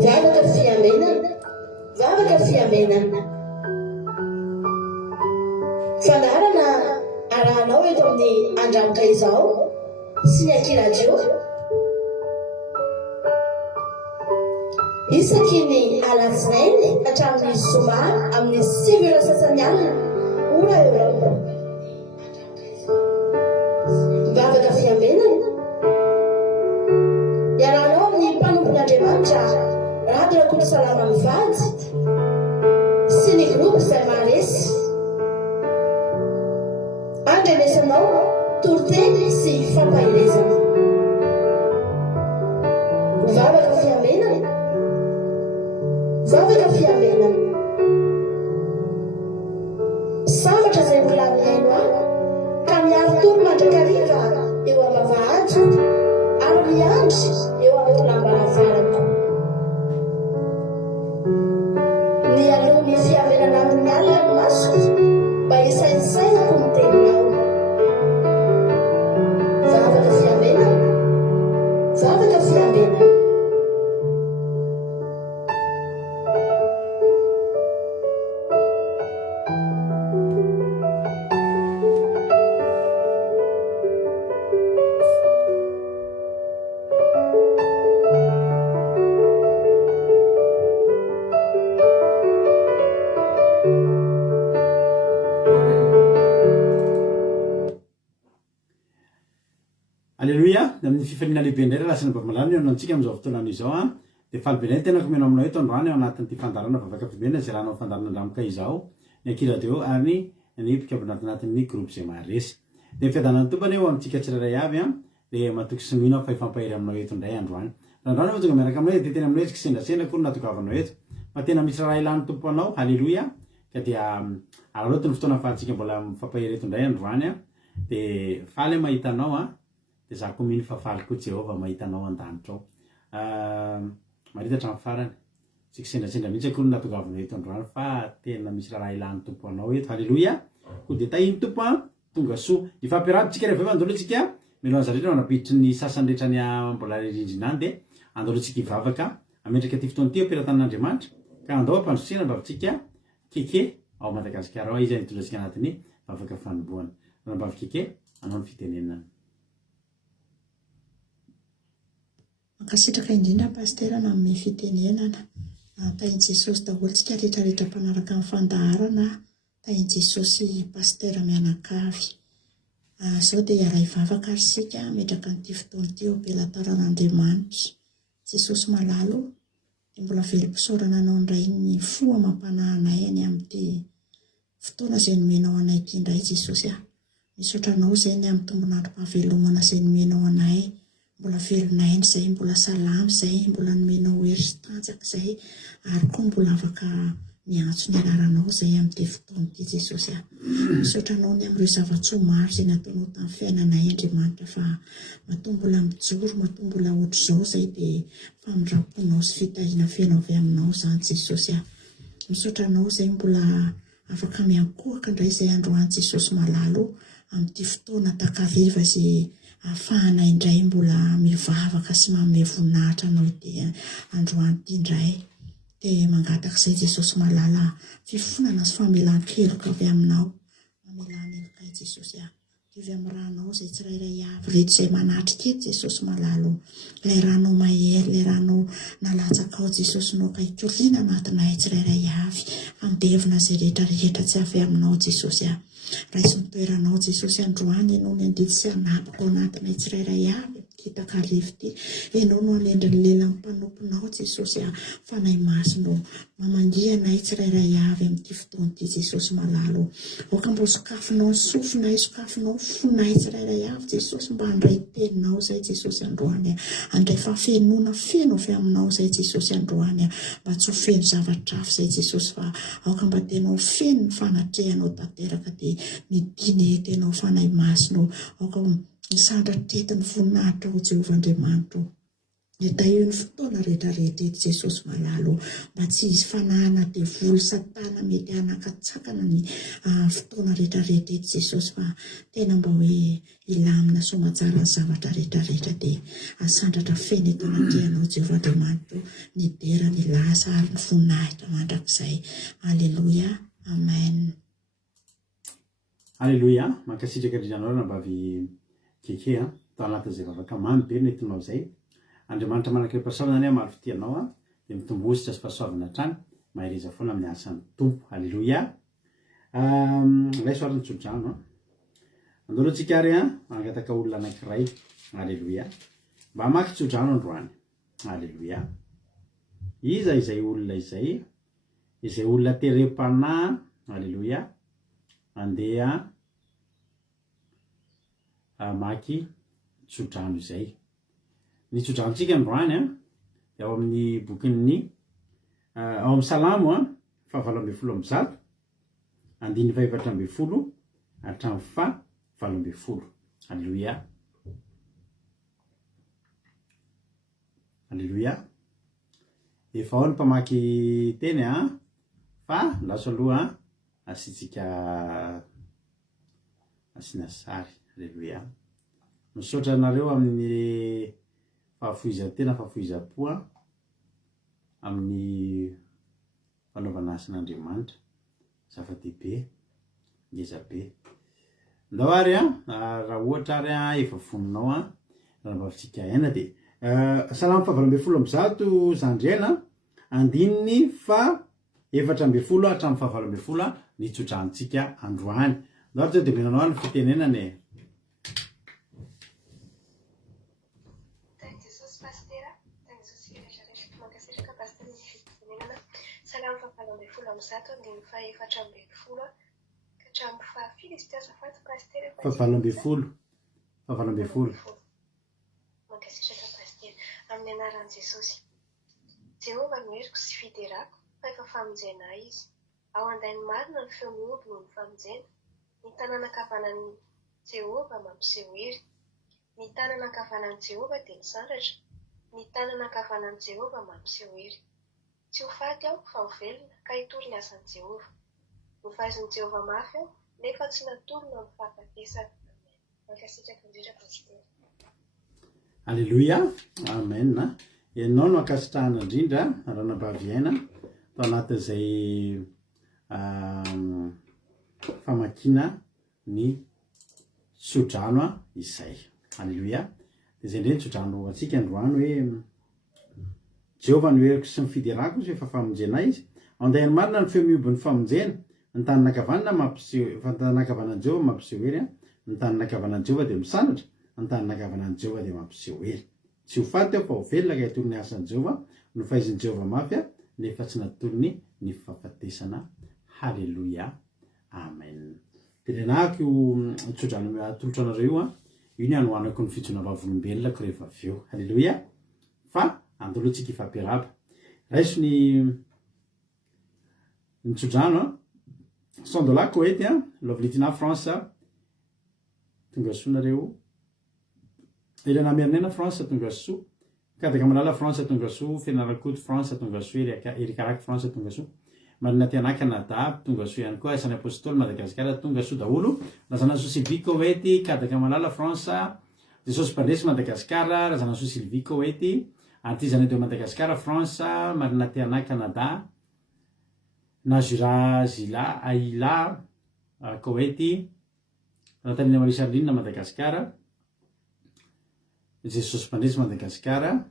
vavaka fiamenana vavaka fiamenana fanarana arahanao eto amin'ny andramika izao sy ny akiradio isaky ny alatsinainy hatramin'ny zoma amin'ny 7 sasany alina ora Europa vavaka fiamenana iarahanao amin'ny mpanompon'Andriamanitra Radio Rakoto Salama Mivady sy ny groupe izay maharesy andrenesanao toroteny sy fampahelezana vavaka fiamenana vavaka fiamenana sambatra izay mbola miaino ahy ka miaro toro mandrakariva eo am-bavahady ary miandry eo amin'ny lamba-havarako ny alohan'ny fiamenana amin'ny alina ny masoko mba hisaisainako ny teninao vavaka fiamenana vavaka fiamenana Alléluia, amin'ny fifaliana lehibe indray lasina bamalana eo antsika amin'izao fotoana izao dia falibena tenako mena aminao eto androany ao anatin'ity fandarana vavaka fimenana izay rahanao fandarana andramika izao ny akiradio ary ny mpikabinatinatiny groupe izay maharesy dia fiadanany tompany eo amintsika tsirairay avy dia matoky sy mino fa ifampihery aminao eto indray androany randrano fa tonga miaraka aminao dia tena aminao etsika sendrasendra koa natokavanao eto fa tena misy raha ilany tomponao halleluia ka dia araloto ny fotoana fahantsika mbola mifampihery eto indray androany dia faly mahitanao dia za koa mino fa faly koa Jehova mahitanao an-danitra ao maritatra amin'ny farany tsika sendrasendra mihitsy akory natokavana eto androany fa tena misy raha ilany tompo anao eto halleluia ko dia tahiny tompo tonga soa ifampiaradytsika rehefa andolotsika milohan'ny zareo manapiditry ny sasany rehetra ny mbola rindrinany dia andolotsika ivavaka ametraka ty fotoana ty ampiratann'Andriamanitra ka andao ampandrosena mbavintsika keke ao Madagasikara ao izy nitondrantsika anatin'ny vavaka fanombohana mbavi keke anao ny fitenenana. Mankasitraka indrindra pasterana amin'ny fitenenana tahin Jesosy daholotsika rehetrarehetra mpanaraka amin'ny fandaharana tahin Jesosy pastera mianakavy zao dia iara ivavaka ary sika metraka n'ity fotoana ity eo am-pelataran'Andriamanitra Jesosy malalo dia mbola velom-pisaorana anao indray ny fo amam-panahinay any amin'ity fotoana izay nomenao anay ity indray Jesosy misaotra anao izay ny amin'ny tombon'androm-pahavelomana izay nomenao anay mbola velonay izay mbola salamy izay mbola nomenao hery sy tanjaka izay ary koa mbola afaka miantso ny anaranao izay amin'ity fotoana ity Jesosy misaotra anao ny amin'ireo zava-tsoa maro izay nataonao tamin'ny fiainanay Andriamanitra fa matoa mbola mijoro matoa mbola ohatr'izao izay dia famindraponao sy fitahiana fenao avy aminao izany Jesosy misaotra anao izay mbola afaka miankohaka indray izay androany Jesosy malalo amin'ity fotoana takariva izay ahafahanay indray mbola mivavaka sy manome voninahitra anao ity androany ity indray dia mangataka izay Jesosy malala fifonana sy famelan-keloka avy aminao mamelana elokay Jesosy diovy amin'ny ranao izay tsirairay avy rehetra izay manatrika eto Jesosy malalo ilay ranao mahery ilay ranao nalatsaka ao Jesosy no ka ikoriana anatinay tsirairay avy andevina izay rehetrarehetra tsy avy aminao Jesosy raisy mitoeranao Jesosy androany ianao ny andidy sy anapoko anatinay tsirairay avy takarivo ity ianao no anendriny lelan'ny mpanomponao Jesosy fanay masino mamangianay tsirairay avy amin'ity fotoana ity Jesosy malalo oka mbo sokafinao ny sofinay sokafinao fonay tsirairay avy Jesosy mba handray teninao izay Jesosy androany handray fafenona feno avy aminao izay Jesosy androany mba tsy ho feno zavatra hafa izay Jesosy fa aoka mba tenao feno ny fanatrehanao tanteraka dia midiny eto ianao fanay masino aoka nisandra tetiny voninahitra ho Jehovah Andriamanitra Eta eo ny fotoana rehetrarehetra eto Jesosy malalo mba tsy hisy fanahana devoly satana mety hanakatsakana ny fotoana rehetrarehetra eto Jesosy fa tena mba hoe ilamina soamatsara ny zavatra rehetrarehetra dia asandratra feny eto anatrihanao Jehovah Andriamanitra ny dera ny lasa ary ny voninahitra mandrakizay. Aleloia, amen. Aleloia, mankasitraka indrindranao nambavy keke tao anatin'izay vavaka mamy be nentinao izay. Andriamanitra manakirepasavana zany maro fitianao dia mitombositra sy fahasoavana hatrany mahireza foana amin'ny asan'ny tompo. Aleloia. Ilay soariny tsodrano andoloantsika ary mangataka olona anankiray. Aleloia. Mba mamaky tsodrano androany. Aleloia. Iza izay olona izay olona terem-panahy. Aleloia. Andeha maky tsodrano izay. Ny tsodranotsika androany dia ao amin'ny bokin'ny ao amin'ny Salamo 7:20 andiny 7:20 hatramin'ny 7:20. Aleluia. Aleluia. Efa ao ny mpamaky teny fa laso aloha asitsika asina sary. Aleluia. Misaotra nareo amin'ny fahafoizan-tena fahafoizam-po amin'ny fanaovana asan'Andriamanitra. Zava-dehibe, ngezabe. Ndao ary raha ohatra ary efa voninao raha mba fitsika aina dia Salamo 7:20 zandriana andininy 7:20 hatramin'ny 7:20 ny tsodrantsika androany. Ndao ary dia menanao ny fitenenana Salamo 7:20 andiny 7:20 hatramin'ny 7:20 pastera. 7:20. Mankasitraka pastera amin'ny anaran'i Jesosy. Jehova noheriko sy fiderako fa efa famonjena izy. Ao andainy marina ny feo miody noho ny famonjena. Ny tanana ankavanan'i Jehova mampiseho hery. Ny tanana ankavanan'i Jehova dia misandratra. Ny tanana ankavanan'i Jehova mampiseho hery. Tsy ho faty aho fa ho velona ka hitory ny asan'i Jehova. Nofahaizan'i Jehova mafy aho nefa tsy natorona amin'ny fahafatesana. Mankasitraka indrindra pastera. Aleluia. Amen. Ianao no ankasitrahana indrindra ranam-baviaina tao anatin'izay famakina ny tsodrano izay. Aleluia. Dia izay indray ny tsodrano antsika androany hoe Jehova noheriko sy nifiderako izy efa famonjena izy. Andahany marina ny feo mioby ny famonjena. Ny tanana ankavanana mampiseho, fa ny tanana ankavanan'i Jehova mampiseho hery. Ny tanana ankavanan'i Jehova dia misandratra. Ny tanana ankavanan'i Jehova dia mampiseho hery. Tsy ho faty aho fa ho velona ka hitory ny asan'i Jehova. Nofahaizan'i Jehova mafy nefa tsy natorony ny fahafatesana. Haleluia. Amen. Dia renahako tsodrano atolotra anareo io ny anohanako ny fijona vavolombelonako rehefa avy eo. Haleluia. Fa andoloantsika ifampiarahaba. Raiso ny tsodrano $100 Koety lovilitina France tonga soanareo. Elana Mernena France tonga soa. Kadaka Malala France tonga soa. Fianaranakoto France tonga soa. Erikaraky France tonga soa. Marina Tiana Canada tonga soa ihany koa. Asan'ny Apôstôly Madagasikara tonga soa daholo. Razana soa Sylvie Koety Kadaka Malala France. Jesosy Mpandresy Madagasikara. Razana soa Sylvie Koety. Artizana de Madagasikara France. Marina Tiana Canada. Nazura Zila Aila Koety. Natalina Marie Charline Madagasikara. Jesosy Mpandresy Madagasikara.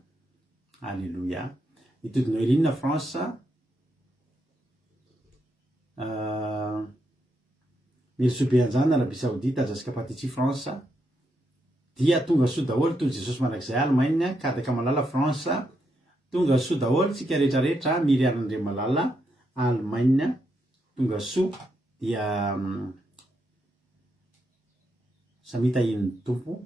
Alléluia. Itodino Eline France. Mirsobeanjana Arabie Saoudite Jessica Patici France. Dia tonga soa daholo toy Jesosy manakizay Allemagne Kadaka Malala France. Tonga soa daholo tsika rehetrarehetra mirian'Andre Malala Allemagne tonga soa dia samy tahin'ny tompo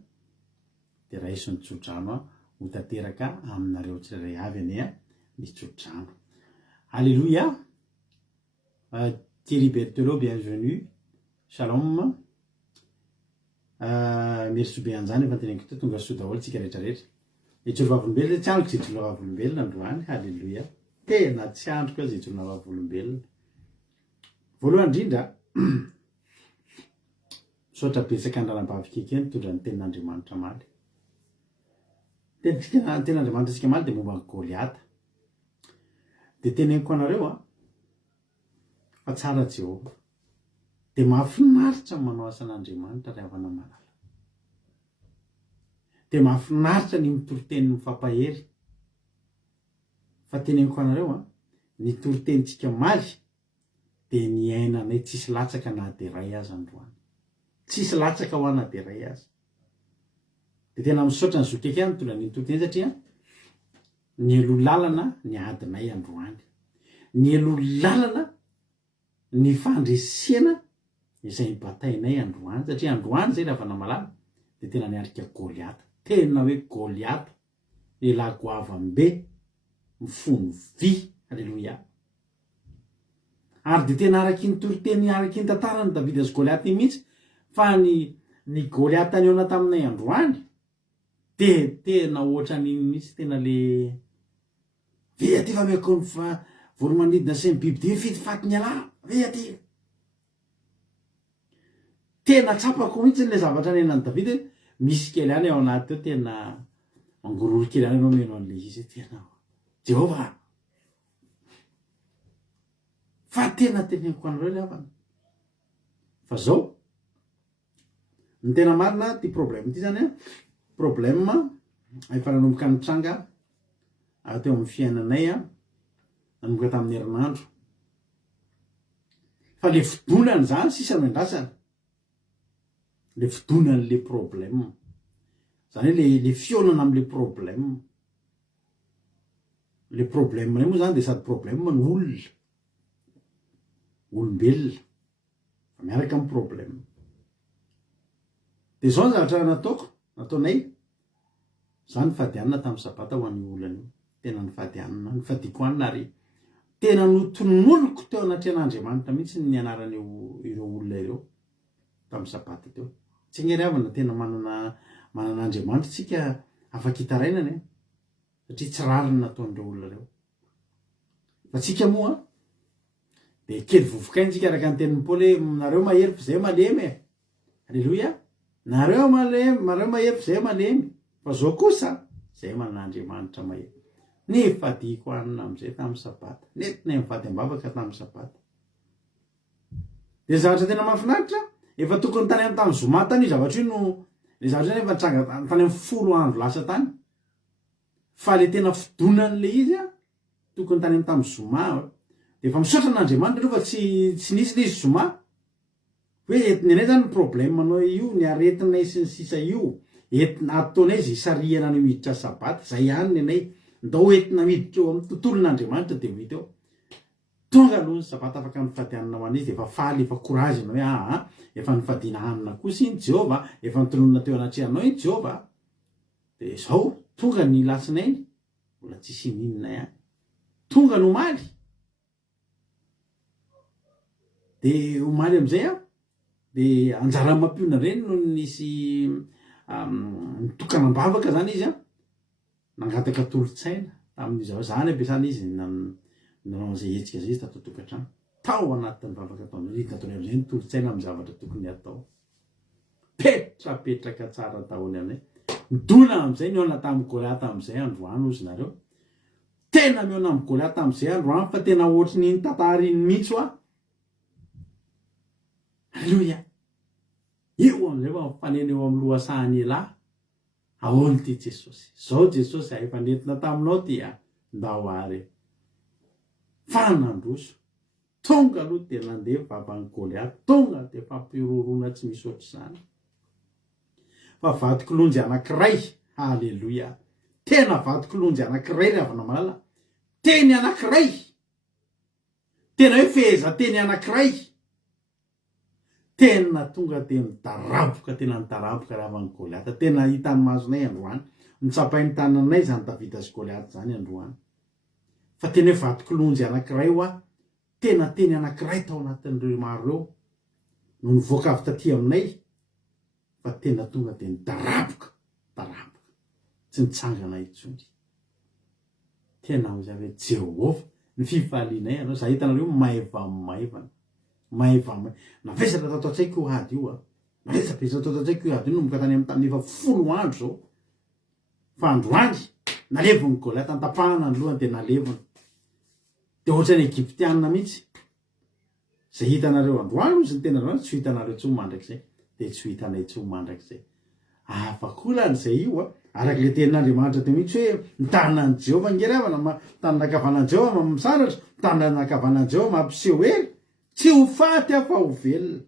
dia raiso ny tsodrano ho tanteraka aminareo tsirairay avy ane ny tsodrano. Alléluia. Thierry Berthelot, bienvenue. Shalom. Merci be anjany efa teneniko teo tonga soa daholo tsika rehetrarehetra. ijoro vavolombelona tsy androko zay ijoro vavolombelona androany halleloia tena tsy androko zay ijoro vavolombelona voalohany indrindra misaotra betsaka andranam-bavy mitondra ny tenin'Andriamanitra maly tenin'Andriamanitra tsika maly dia momba ny Goliata dia teneniko anareo fa tsara Jehova dia mahafinaritra manao asan'Andriamanitra ry havana malala dia mahafinaritra ny mitoroteny mifampahery fa teneniko anareo ny torotenitsika maly dia ny ainanay tsisy latsaka na dia ray azy androany tsisy latsaka ho ana dia ray azy dia tena misaotra ny zokeka ihany mitondra ny toroteny satria ny elo lalana ny adinay androany ny elo lalana ny fandresena izay batainay androany satria androany zay raha vanamalala dia tena niandrika Goliata tena hoe Goliata lehilahy goavambe mifono vy halleloia ary dia tena araky ny toroteny araky ny tantarany Davida sy Goliata mihitsy fa ny Goliata ny ona taminay androany dia tena ohatra n'iny mihitsy tena le ve aty fa miako ny voromanidina sy ny biby dia fety faty ny alà ve aty tena tsapako mihitsy le zavatra nenan'ny Davida misy kely any ao anaty eo tena mangorory kely any anao meno an'le izy tena Jehova fa tena teneniko anareo le havana fa zao ny tena marina ty problème ty zany problème efa nanomboka nitranga teo amin'ny fiainanay nanomboka tamin'ny herinandro fa le fidonany zany sisa miandrasana le fidonan'le problème zany hoe le fionana am'le problème le problème ray moa zany dia sady problème no olona olombelona fa miaraka amin'ny problème dia zao ny zavatra nataonay zany nyfadianina tamin'ny sabata ho an'ny olana io tena nyfadianina nyfadiako anina ary tena notonoloko teo anaty an'Andriamanitra mihitsy ny anarany ireo olona ireo tamin'ny sabata teo tsy ngery havana tena manan'Andriamanitra tsika afaka hitarainana satria tsy rariny nataon'ireo olona ireo fa tsika moa dia kely vovokaintsika araka ny tenin'ny Paoly nareo mahery fa zay malemy halleloia nareo mahery fa zay malemy fa zao kosa zay manan'Andriamanitra mahery nifadiako anina amin'izay tamin'ny sabata nentinay mivady ambavaka tamin'ny sabata dia zavatra tena mahafinaritra efa tokony tany amin'ny tamin'ny zoma tany io zavatra io no le zavatra io efa tranga tany amin'ny 10 andro lasa tany fa le tena fidonan'le izy tokony tany amin'ny tamin'ny zoma dia efa misaotra n'Andriamanitra aloha fa tsy nisy le izy zoma hoe entiny anay zany ny problème anao io ny aretinay sy ny sisa io ataonay izy isariana ny miditra sabata zay ihany ny anay ndao entina miditra eo amin'ny tontolon'Andriamanitra dia ho hita eo tonga aloha ny sabata afaka nifadianina ho an'izy dia efa faly efa courage anao hoe efa nifadiana hanina kosa iny Jehova efa nitononona teo anatrehanao iny Jehova dia izao tonga ny lasinainy mbola tsisy ninona ihany tonga no maly dia omaly amin'izay dia anjara mampiona ireny no nisy nitokanam-bavaka zany izy nangataka tolotsaina tamin'izao zany ampiasana izy nanao an'izay hetsika zay izy tato tokantrano tao anatin'ny vavaka taona nataony amin'izay ny tolotsaina amin'ny zavatra tokony atao petrapetraka tsara tahony aminay midona amin'izay niona tamin'ny Goliata amin'izay androany ozy nareo tena miona amin'ny Goliata amin'izay androany fa tena ohatry ny tantara iny mihitsy halleloia io amin'izay fa mifanena eo amin'ny lohasahany elahy ahoany ty Jesosy zao Jesosy efa nentina taminao ty ndao ary fanandroso tonga aloha dia nandeha vavan'ny Goliata tonga dia fampirorona tsy misy ohatry zany fa vadikolonjy anankiray halleloia tena vadikolonjy anankiray raha avana malala teny anankiray tena hoe feheza teny anankiray tena tonga dia nidaraboka tena nidaraboka raha van'ny Goliata tena hitany masonay androany nitsapainy tananay zany Davida sy Goliata zany androany fa tena hoe vadikolonjy anankiray tena teny anankiray tao anatin'ireo maro ireo no nivoaka avy taty aminay fa tena tonga dia nidaraboka tsy nitsangana itsony tena ho zay hoe Jehova ny fifalianay anao za hitanareo maivamaivana navesatra tatao an-tsaiko io ady io a navesapesatra tatao an-tsaiko io ady io nomboka tany amin'ny tamin'ny efa 10 andro zao fa androany nalevony Goliath antapahana ny lohany tena nalevony de ohatrany Egyptianina mihitsy zay hitanareo androany izy ny tena androany tsy hitanareo tsy ho mandrak'izay de tsy ho hitanay tsy ho mandrak'izay afakolan'izay io a araka le tenin'Andriamanitra teo mihitsy hoe mitanany Jehova ngeravana tananakavanany Jehova misaratra tananakavanany Jehova mampiseho hery tsy ho faty afa ho velona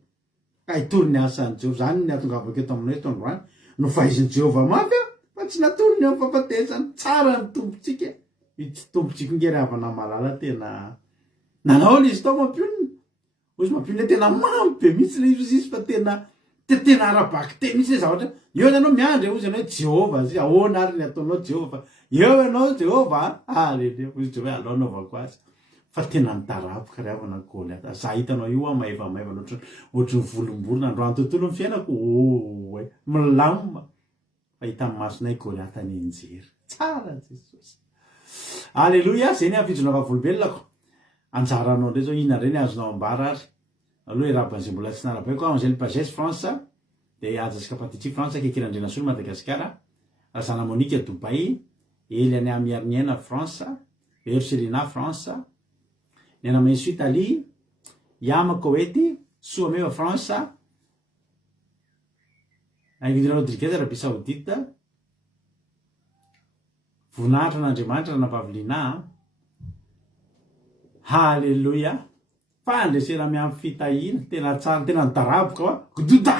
ka hitory ny asan'ny Jehova zany ny atongavako eto aminay eto androany no fahaiziny Jehova mafy fa tsy natory ny amin'ny fahafatesany tsara ny tompontsika ity tompontsika ngeravana malala tena nanao le izy tao mampionina ozy mampionina tena mamy be mihitsy le izy fa tena arabaky te mihitsy le zavatra eo ianao miandry ozy ianao Jehova zy ahoana ary ny ataonao Jehova fa eo ianao Jehova aleluia ozy Jehova alao anaovako azy fa tena nitaraboka ravana Goliath za hitanao io a maivamaivana ohatry ny volomborona androany tontolo ny fiainako milamina fa hitan'ny masonay Goliath any enjery tsara Jesosy aleluia zay ny afijona vavolobelonako anjaranao ndray zao ina ndray ny azonao ambara ary aloha raban'izay mbola tsy narabaiko Angèle Pagès France de Ajatsika Patitry France Kekirandrana Soly Madagasikara Razana Monique Dubai Eliane Amiarniena France Ercelina France Nena Mensu Italie Yama Koweït Souameva France Aguilera Rodriguez Arabie Saoudite Voninahitra n'Andriamanitra Ranavaviliana Halleluja fandresena miamy fitahina tena tsara tena nitaraboka wa gododa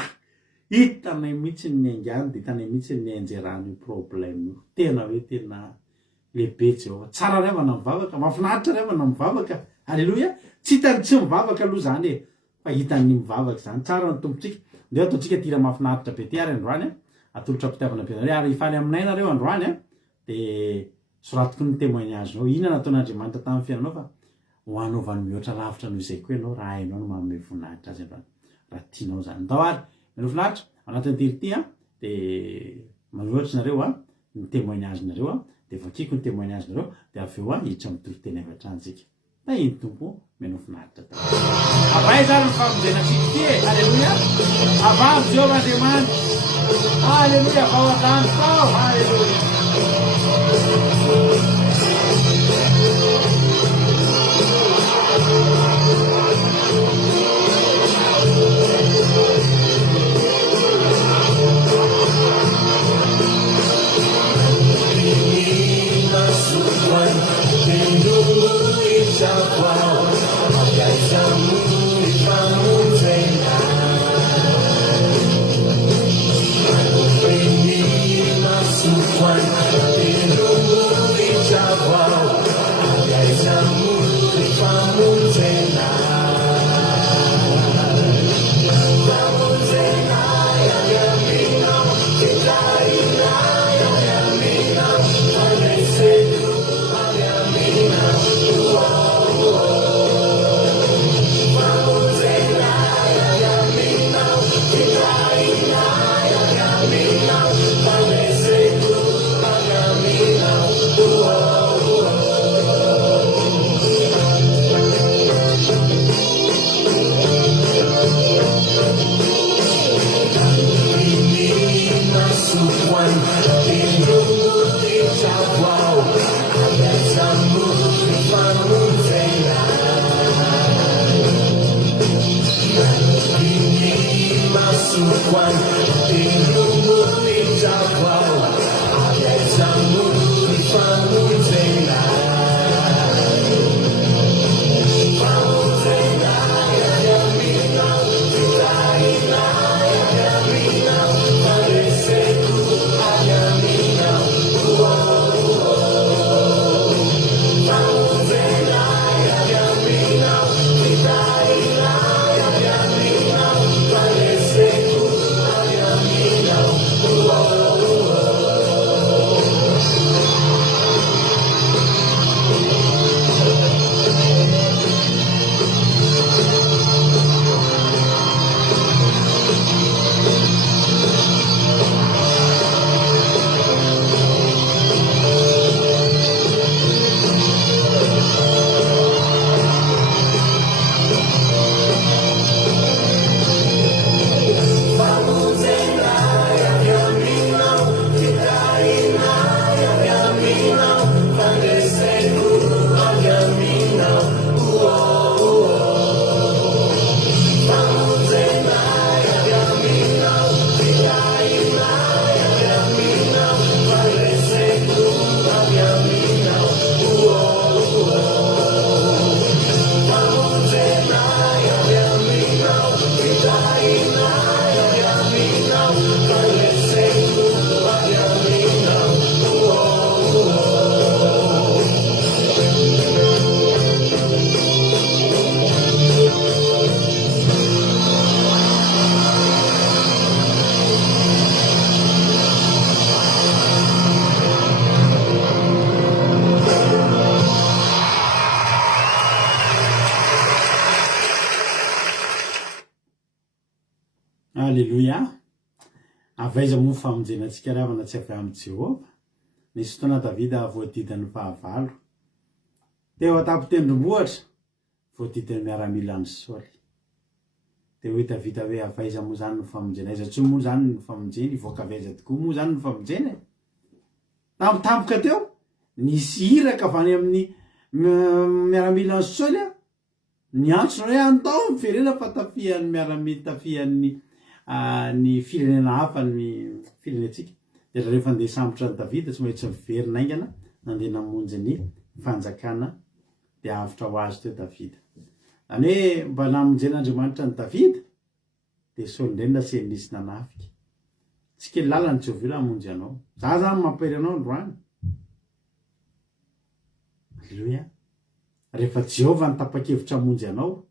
hitanay mihitsy ny angany de hitanay mihitsy ny anjerany problème tena hoe tena lehibe Jehova tsara revana mivavaka mafinaritra revana mivavaka halleluja tsy hitany tsy mivavaka aloha zany fa hitany mivavaka zany tsara ny tompontsika de ataontsika tira mafinaritra be ty ary androany atolotra mpitiavana be ary ifaly aminay nareo androany de soratiko ny témoignage nao ina nataon'Andriamanitra tamin'ny fiainanao fa ho anaovany mihoatra lavitra noho izay koa ianao raha hainao no manome voninahitra azy raha tianao zany ndao ary mino voninahitra anatin'ny tirity de mihoatra nareo ny témoignage nareo de vakiko ny témoignage nareo de avy eo hiditra amin'ny toriteny avy hatrany tsika iny tompo mino voninahitra ta avay zany ny famonjena sika ty halleluja avavy Jehova Andriamanitra halleluja vao atany tao halleluja avaiza moa famonjenantsika ravana tsy avy amin'ny Jehova. Nisy fotoana Davida voadidin'ny fahavalo. Teo atapy-tendrombohitra voadidin'ny miaramila ny Saoly. Dia hoe Davida hoe avaiza moa zany ny famonjena, aiza tsy moa zany ny famonjena, ivoaka avaiza tokoa moa zany ny famonjena. Tampotampoka teo nisy iraka avy any amin'ny miaramila ny Saoly ny antsona hoe andao miverena fa tafihan'ny miaramila, tafihan'ny ny firenena hafa ny firenetsika. Dia rehefa andeha sambotra ny Davida tsy maintsy miverina aingana nandeha namonjy ny fanjakana dia avitra ho azy teo Davida. Zany hoe mba namonjen'Andriamanitra ny Davida dia Saoly indray naseny nisy nanafika. Tsy kely lalany Jehova io namonjy anao. Za zany mampiry anao androany. Halleluia. Rehefa Jehova ny tapa-kevitra hamonjy anao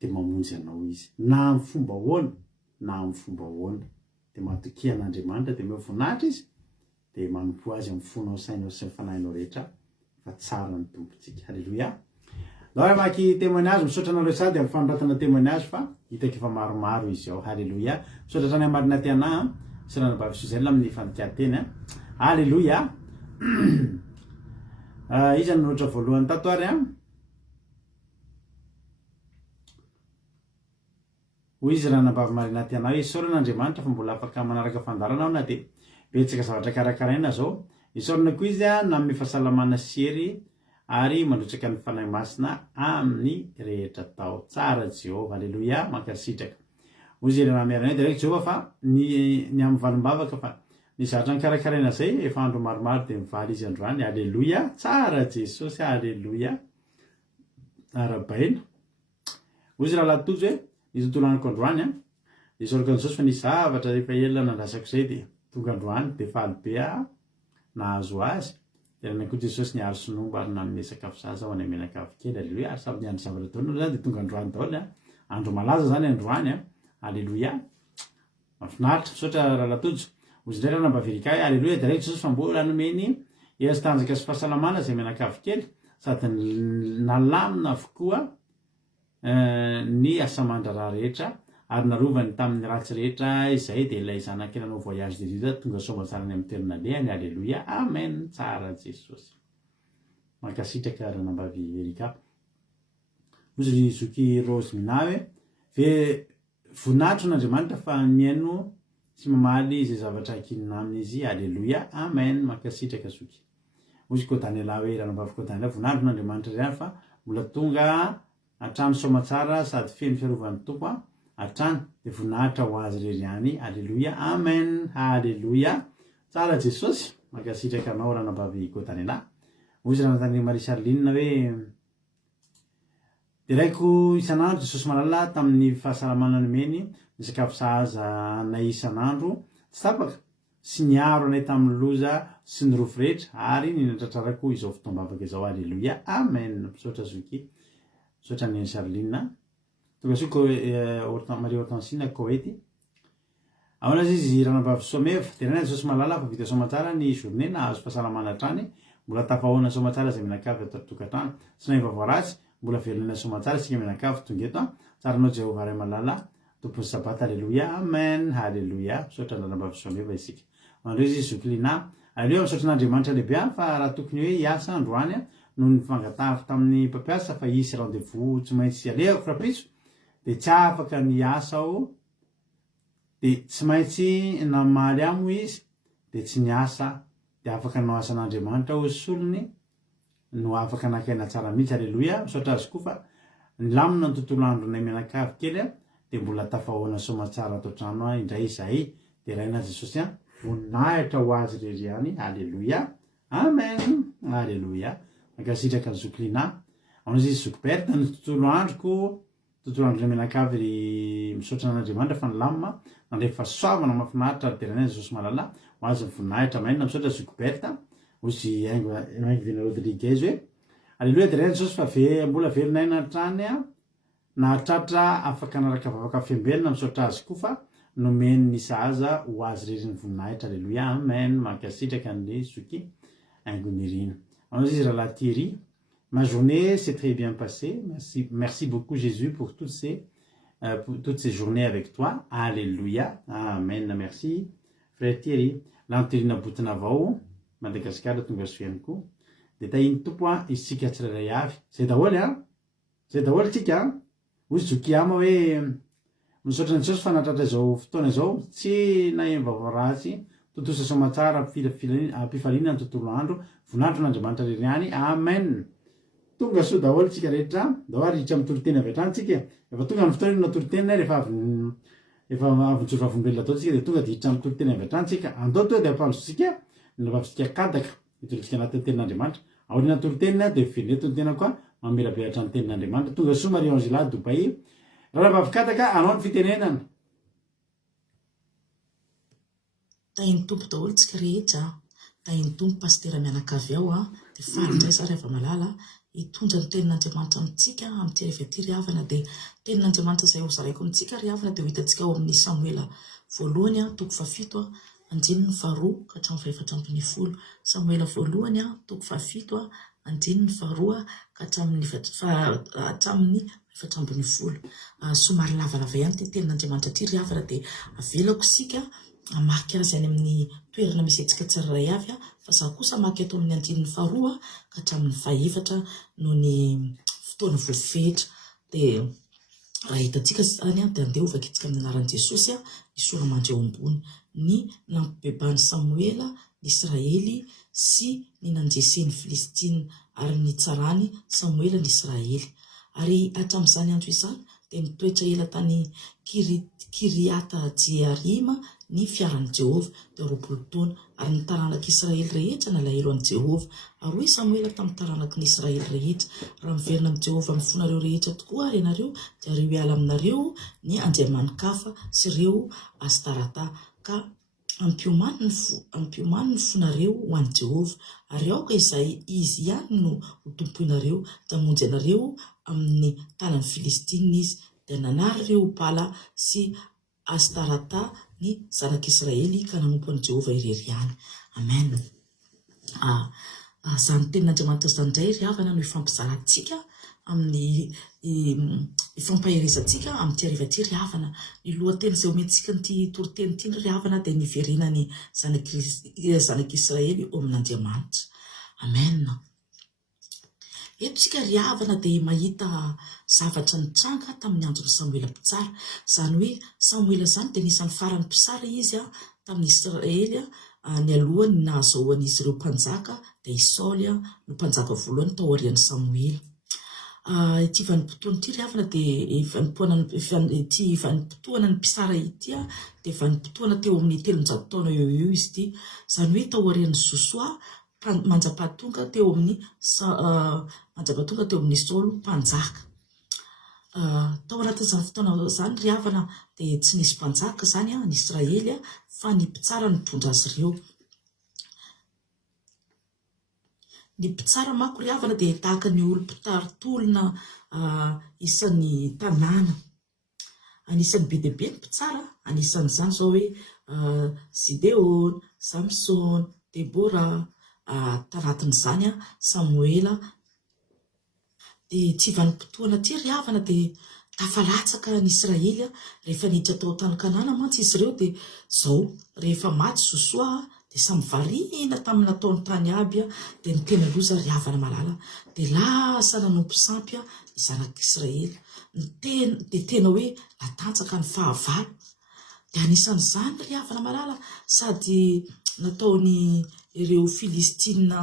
dia mamonjy anao izy. Na amin'ny fomba ahoana, na amin'ny fomba ahoana. Dia matokia an'Andriamanitra dia voninahitra izy dia manompo azy amin'ny fonao, sainao sy ny fanahinao rehetra fa tsara ny tompontsika. Halleluia. Laha maky témoignage misaotra anareo sady amin'ny fanoratana témoignage fa hitako efa maromaro izy ao. Halleluia. Misaotra trany amarina tiana sy rana bavy Suzelle amin'ny fandikanteny. Halleluia. Iza notra voalohany tato ary hoy izy rana bavy marina tiana hoe isaorana Andriamanitra fa mbola afaka manaraka fandarana na dia betsaka zavatra karakaraina zao. Isaorana koa izy nanome fahasalamana sy hery ary mandrotsaka ny fanahy masina amin'ny rehetra tao. Tsara Jehova. Halleluia. Mankasitraka. Hoy izy rana miarana dia Jehova fa ny amin'ny valim-bavaka fa ny zavatra ny karakaraina zay efa andro maromaro dia mivaly izy androany. Halleluia. Tsara Jesosy. Halleluia. Arabaina. Hoy izy raha latojo hoe ny tontolo anako androany dia isaorako an'i Jesosy fa ny zavatra rehefa ela nandrasako zay dia tonga androany dia faly be nahazo azy. Dia nankoa Jesosy niaro sinomba ary nanome sakafo zaza ho any menakavy kely. Halleluia. Ary samy niandry zavatra taona zany dia tonga androany daholo. Andro malaza zany androany. Halleluia. Mahafinaritra. Misaotra raha latojo. Hoy izy indray rana bavirika. Halleluia. Dia Jesosy fa mbola nomeny hery sy tanjaka sy fahasalamana izay menakavy kely sady nalamina avokoa ny asamandra rehetra ary narovany tamin'ny ratsy rehetra izay dia ilay zanakely nanao voyage de Jésus tonga somatsarany amin'ny toerana alehany. Halleluia. Amen. Tsara Jesosy. Mankasitraka ranambavy Erika. Ozy zoky Rose Minawe ve voninahitro n'Andriamanitra fa miaino sy mamaly izay zavatra hakinina aminy izy. Halleluia. Amen. Mankasitraka zoky. Ozy Kodanela hoe ranambavy Kodanela voninahitro n'Andriamanitra zany fa mbola tonga hatrany somatsara sady feno fiarovany tompo hatrany dia voninahitra ho azy rery ihany. Halleluia. Amen. Halleluia. Tsara Jesosy. Mankasitraka anao ranambavy Kodanela. Ozy ranatany Marie Charline hoe dia raiko isan'andro Jesosy malala tamin'ny fahasalamana nomeny ny sakafo sahaza anay isan'andro tsy tapaka sy niaro anay tamin'ny loza sy ny rofo rehetra ary ninatratrarako izao fotoam-bavaka izao. Halleluia. Amen. Misaotra zoky. Misaotra ny Charline. Tonga soko Marie Hortensine Koety. Ahoana izy ranambavy Someva dia nana Jesosy malala fa vita somatsara ny journée nahazo fahasalamana hatrany mbola tapahoana somatsara izay menakavy atao tokantrano sy nahiva voaratsy mbola velona somatsara isika menakavy tonga eto tsaranao Jehova ray malala tompony sabata. Halleluia. Amen. Halleluia. Misaotra ranambavy Someva isika. Mandreo izy Zoklina. Halleluia. Misaotra n'Andriamanitra lehibe fa raha tokony hoe hiasa androany noho ny fangatahako tamin'ny mpampiasa fa hisy rendez-vous tsy maintsy alehako rapitso dia tsy afaka ny asa aho dia tsy maintsy namaly amo izy dia tsy niasa dia afaka nao asan'Andriamanitra aho solony no afaka nakaina tsara mihitsy. Halleluia. Misaotra azy koa fa nilamina ny tontolo andronay menakavy kely dia mbola tafahoana somatsara atao trano indray izahay dia raina Jesosy voninahitra ho azy rery ihany. Halleluia. Amen. Halleluia. Mankasitraka ny Zoklina. Ahoana izy Zokberta ny tontolo andro menakavy misaotra n'Andriamanitra fa nilamina nandray fahasoavana mahafinaritra dia raina Jesosy malala ho azy voninahitra mainina. Misaotra Zokberta. Ozy Vina Rodriguez hoe halleluia. Dia raina Jesosy fa mbola velonay hatrany nahatratra afaka naraka vavaka fiambelona. Misaotra azy koa fa nomeny ny sahaza ho azy rery ny voninahitra. Halleluia. Amen. Mankasitraka ny zoky Aingonirina. Alors, la Thierry, ma journée s'est très bien passée. Merci beaucoup Jésus pour toutes ces pour toutes ces journées avec toi. Alléluia. Amen. Merci. Frère Thierry. Lantirina botina vao. Madagasikara tonga soiany koa. Dia tahiny tompo isika tsirairay avy. Zay daholo Zay daholo tsika Ozy zokiama hoe misaotra ny Jesosy fanatratra izao fotoana izao tsy nahem-baovao ratsy totosa somatsara ampifaliana ny tontolo andro voninahitro n'Andriamanitra reriany. Amen. Tonga soa daholo tsika rehetra dao ary hitra mitoro-teny avy hatrany tsika efa tonga ny fotoana natoro-teny rehefa avy nijoro vavolombelona atao tsika dia tonga dia hitra mitoro-teny avy hatrany tsika andao to dia ampandrosika navavitsika kadaka hitorontsika anatin'ny tenin'Andriamanitra aoriana toro-tenina dia fivenetony tena koa mamelabelatra ny tenin'Andriamanitra. Tonga soa Marie Angela Dubai raha vavikadaka anao ny fitenenana. Tahin'ny tompo daholo tsika rehetra, tahin'ny tompo pastera mianakavy ao dia faly sary ava malala hitondra ny tenin'Andriamanitra amintsika amin'ity rehefa ity riavana. Dia tenin'Andriamanitra izay hozaraiko amintsika riavana dia ho hitantsika ao amin'ny Samuela voalohany toko 7 andininy 2 ka hatramin'ny 7 Samuela voalohany toko 7 andininy 2 ka hatramin'ny 7 somary lavalava ihany ty tenin'Andriamanitra ty riavana dia avelako sika amaky azy any amin'ny toerana misy etsika tsirairay avy fa za kosa amaky ato amin'ny andininy 2 ka hatramin'ny 4 noho ny fotoana voafehitra. Dia raha hitantsika zany dia andeha ovaka itsika amin'ny anaran'i Jesosy ny soramandry eo ambony ny nampibebany Samuela ny Israely sy ny nanjeseny Filistina ary ny tsarany Samuela ny Israely. Ary hatramin'izany andro izany dia nitoetra ela tany Kiriata Jearima ny fiaran'i Jehova dia 20 taona ary ny taranak'Israely rehetra nalahelo an'i Jehova. Ary hoy Samuela tamin'ny taranaky ny Israely rehetra, raha miverina amin'ny Jehova amin'ny fonareo rehetra tokoa ary ianareo dia areo hiala aminareo ny andiaman-kafa sy ireo astarata ka ampiomany ny fonareo ho an'i Jehova ary aoka izay izy ihany no ho tompoinareo dia hamonjy anareo amin'ny tanan'ny Filistina izy dia nanary ireo Bala sy Astarata ny zanak'Israely ka nanompo an'i Jehova irery ihany. Amen. Zany tenin'Andriamanitra zany indray riavana no ifampizarantsika amin'ny ifampaherezantsika amin'ity hariva ity riavana. Ny lohateny izay omentsika nyity toriteny ity ny riavana dia niverena ny zanak'Israely eo amin'Andriamanitra. Amen. Eto tsika riavana dia mahita zavatra nitranga tamin'ny andron'ny Samuela mpitsara. Zany hoe Samuela zany dia nisan'ny farany mpisara izy tamin'ny Israely ny alohany nahazoan'izy ireo mpanjaka dia Saoly no mpanjaka voalohany tao aorian'i Samuela. Ity vanim-potoana ity riavana dia ity vanim-potoana ny mpisara ity dia vanim-potoana teo amin'ny 300 taona eo izy ity. Zany hoe tao aorian'i Joshua manjam-pahatonga teo amin'ny Saoly mpanjaka. Tao anatin'izany fotoana zany riavana dia tsy nisy mpanjaka zany ny Israely fa ny mpitsara no nitondra azy ireo. Ny mpitsara manko riavana dia tahaka ny olo-mpitaritolona isan'ny tanàna. Anisan'ny be dia be ny mpitsara, anisan'izany zao hoe Gideon, Samson, Debora, tanatin'izany Samuela. Dia tsy vanim-potoana ty riavana dia tafalatsaka ny Israely rehefa niditra tao tany Kanana mantsy izy ireo dia zao rehefa maty Joshua dia samy variana tamin'ny nataony tany aby dia ny tena loza riavana malala dia lasa nanompo sampy ny zanak'Israely. Dia tena hoe natanjaka ny fahavalo dia anisan'izany riavana malala sady nataony ireo Filistina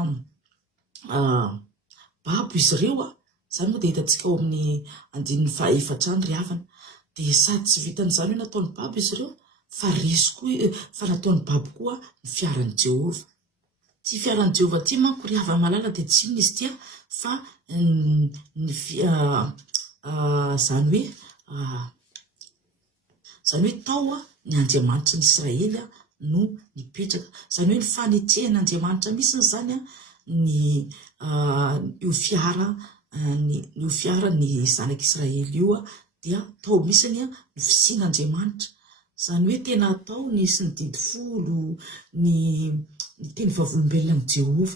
babo izy ireo zany moa dia hitantsika ao amin'ny andininy 4 riavana dia sady tsy vitan'izany hoe nataony babo izy ireo fa resy koa fa nataony babo koa ny fiaran'i Jehova. Ty fiaran'i Jehova ty manko riavana malala dia tsy inona izy ity fa zany hoe tao ny Andriamanitra ny Israely no nipetraka. Zany hoe ny fanetrehan'Andriamanitra misy zany io fiara ny zanak'Israely io dia tao misiny ny fisian'Andriamanitra. Zany hoe tena atao ny sy ny didy folo ny teny vavolombelona amin'ny Jehova.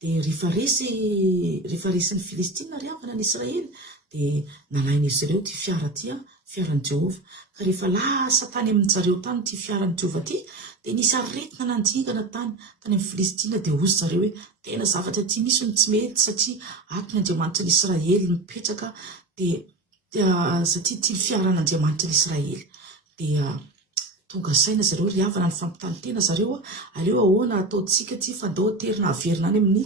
Dia rehefa resy ny Filistina riavana ny Israely dia nalain'izy ireo ty fiara ty fiaran'i Jehova. Ka rehefa lasa tany amin'ny zareo tany ty fiaran'i Jehova ty, dia nisy aretina nanjingana tany amin'ny Filistina, dia hozy zareo hoe tena zavatra ty misy no tsy mety satria ato ny Andriamanitra n'Israely mipetraka, dia satria ty fiaran'Andriamanitra n'Israely. Dia tonga saina zareo ry havana ny fampitanitena zareo aleo ahoana ataontsika ty fa dao terina averina any amin'ny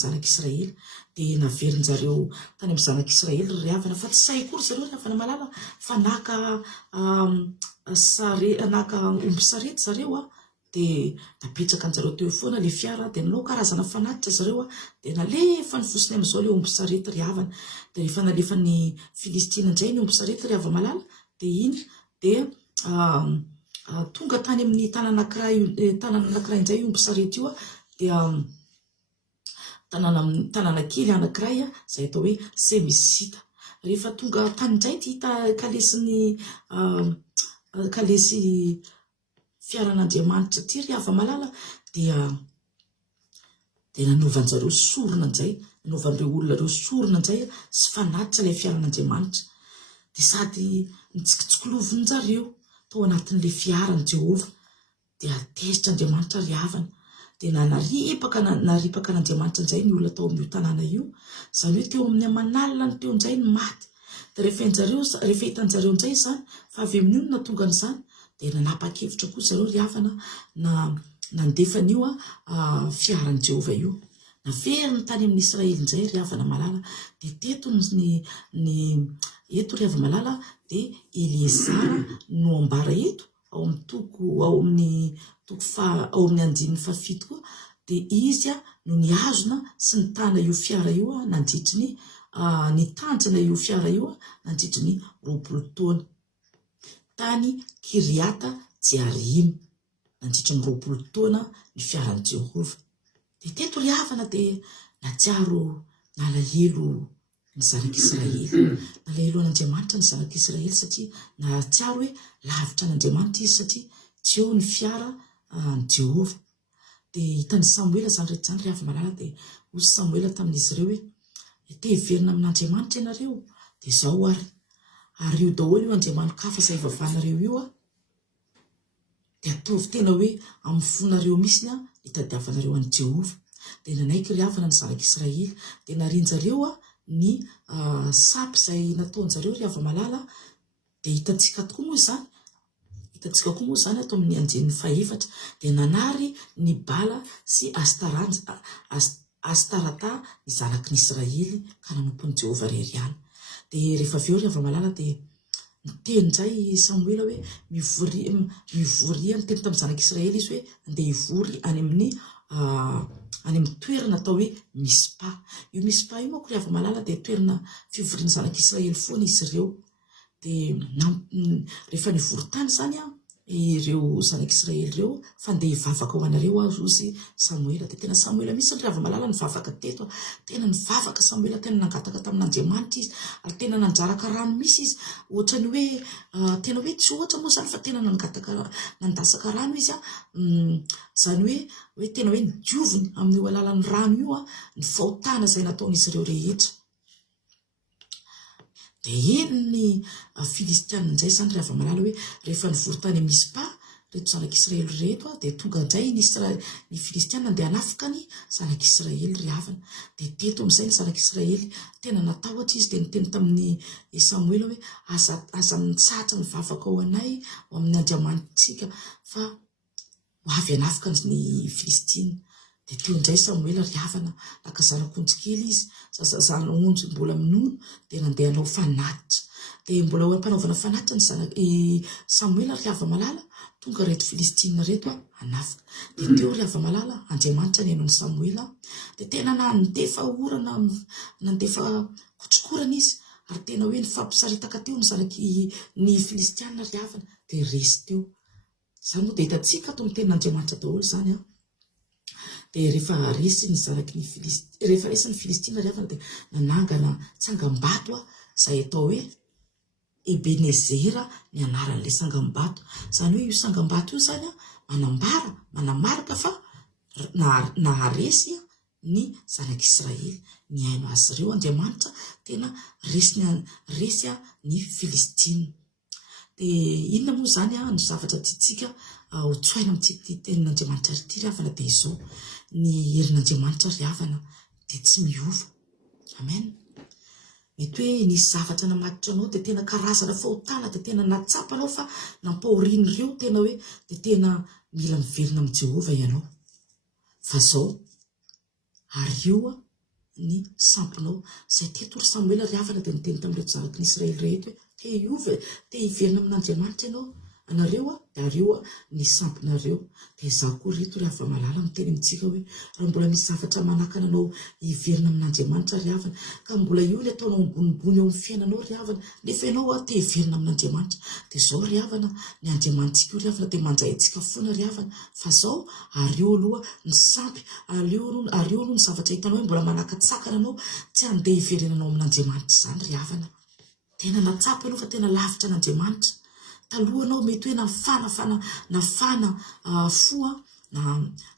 zanak'Israely. Dia naveriny zareo tany amin'ny zanak'Israely ry havana, fa tsy say kory zareo ry havana malala fa naka omby sarety zareo dia napetraka anjareo teo foana le fiara, dia nanao karazana fanatitra zareo dia nalefa ny fosiny amin'izao le omby sarety ry havana. Dia rehefa nalefa ny Filistina indray ny omby sarety ry hava malala, dia iny dia tonga tany amin'ny tanàna anankiray indray omby sarety io dia tanàna kely anankiray izay atao hoe Semisita. Rehefa tonga tany indray ty hita kalesy fiaran'Andriamanitra ty ry hava malala, dia nanovanjareo sorona indray, nanovan'ireo olona reo sorona indray sy fanatitra ilay fiaran'Andriamanitra. Dia sady nitsikitsikolovin zareo tao anatin'ilay fiaran'i Jehova, dia atezitra Andriamanitra ry havana. Dia naripaka n'Andriamanitra indray ny olona tao amin'io tanàna io, izany hoe teo amin'ny manalina ny teo indray ny maty. Dia rehefa hitanjareo indray izany fa avy amin'io no natonga n'izany, dia nanapa-kevitra koa zareo ry havana na nandefa an'io fiaran'i Jehova io. Naveriny tany amin'ny Israely indray ry havana malala. Dia teto eto ry hava malala dia Eliezara no ambara eto ao amin'ny 7 koa, dia izy no niazona sy nitana io fiara io nandritry nitanjana io fiara io nandritry ny 20 taona tany Kiriata Jearim, nandritry ny 20 taona ny fiaran'i Jehova. Dia teto ry havana dia natsiaro nalahelo ny zanak'Israely, nalahelo an'Andriamanitra ny zanak'Israely satria natsiaro hoe lavitra an'Andriamanitra izy satria tsy eo ny fiara ny Jehova. Dia hitan'ny Samuela zany rehetra zany ry hava malala, dia hoy Samuela tamin'izy ireo hoe te hiverina amin'Andriamanitra ianareo, dia zao ary io daholo io andriamanikafa izay ivavahanareo io dia ataovy tena hoe amin'ny fonareo misy hitadiavanareo an'i Jehova. Dia nanaiky ry havana ny zanak'Israely, dia narianjareo ny sapy izay nataonjareo ry hava malala. Dia hitantsika koa moa izany atao amin'ny anjenin'ny 4, dia nanary ny Bala sy Astarata ny zanaky ny Israely ka nanompon'i Jehova reriana. Dia rehefa avy eo ry hava malala dia niteny indray Samuela hoe mivoria niteny tamin'ny zanak'Israely izy hoe andeha hivory any amin'ny toerana atao hoe Mispa. Io Mispa io moa ry hava malala dia toerana fivorian'ny zanak'Israely foana izy ireo. Dia rehefa nivory tany zany ireo zanak'Israely ireo fa andeha hivavaka ho anareo ozy Samuela. Dia tena Samuela misy ry hava malala nivavaka teto, tena nivavaka Samuela, tena nangataka tamin'Andriamanitra izy, ary tena nanjaraka rano misy izy, ohatrany hoe tena hoe tsy ohatra moa zany fa tena nandasaka rano izy zany hoe tena hoe nidioviny amin'ny alalan'ny rano io ny fahotana izay nataon'izy ireo rehetra. Dia eny ny Filistiana indray zany ry hava malala hoe rehefa nivory tany Mispa reto zanak'Israely reto dia tonga indray ny Filistiana andeha hanafika ny zanak'Israely ry havana. Dia teto amin'izay ny zanak'Israely tena natahotra izy, dia niteny tamin'ny Samuela hoe aza mitsatra mivavaka ao anay ao amin'ny Andriamanitsika fa ho avy hanafika ny Filistina. Dia teo indray Samuela ry havana naka zanak'onjy kely izy, zanak'onjy mbola minono, dia nandeha hanao fanatitra. Dia mbola mpanaovana fanatitra ny Samuela ry hava malala, tonga reto Filistina reto hanafika. Dia teo ry hava malala Andriamanitra ny hainao ny Samuela, dia tena nandefa orana, nandefa kotsokorana izy, ary tena hoe nifampisaritaka teo ny Filistiana ry havana, dia resy teo. Izany moa dia hitantsika ato amin'ny tenin'Andriamanitra daholo izany Dia rehefa resy ny Filistina ry havana dia nanangana tsangam-bato izay atao hoe Ebenezera ny anaran'ilay sangam-bato. Izany hoe io sangam-bato io zany manamarika fa naharesy ny zanak'Israely. Ny haino azy ireo Andriamanitra tena resy ny Filistina. Dia inona moa zany ny zavatra tiatsika ho tsoaina amin'ity tenin'Andriamanitra ity ry havana, dia izao ny herin'Andriamanitra ry havana dia tsy miova. Amen. Mety hoe nisy zavatra namatitra anao dia tena karazana fahotana, dia tena natsapa anao fa nampahoriana ireo tena hoe dia tena mila miverina amin'ny Jehova ianao. Fa zao arioa ny sampinao izay teto ry Samuel ry havana dia niteny tamin'ireo zanaky n'Israely rehetra hoe te hiverina amin'Andriamanitra ianao anareo dia arioa ny sampinareo. Dia izaho koa reto ry hava malala miteny amintsika hoe raha mbola misy zavatra manakana anao hiverina amin'Andriamanitra ry havana ka mbola io ny ataonao ambonimbony eo amin'ny fiainanao ry havana nefa ianao te hiverina amin'Andriamanitra, dia zao ry havana ny Andriamantsika io ry havana dia mandray antsika foana ry havana. Fa zao ario aloha ny sampy, ario aloha ny zavatra hitanao hoe mbola manakatsakana anao tsy handeha hiverenanao amin'Andriamanitra zany ry havana. Tena natsapa ianao fa tena lavitra n'Andriamanitra. Taloha anao mety hoe nafana foa na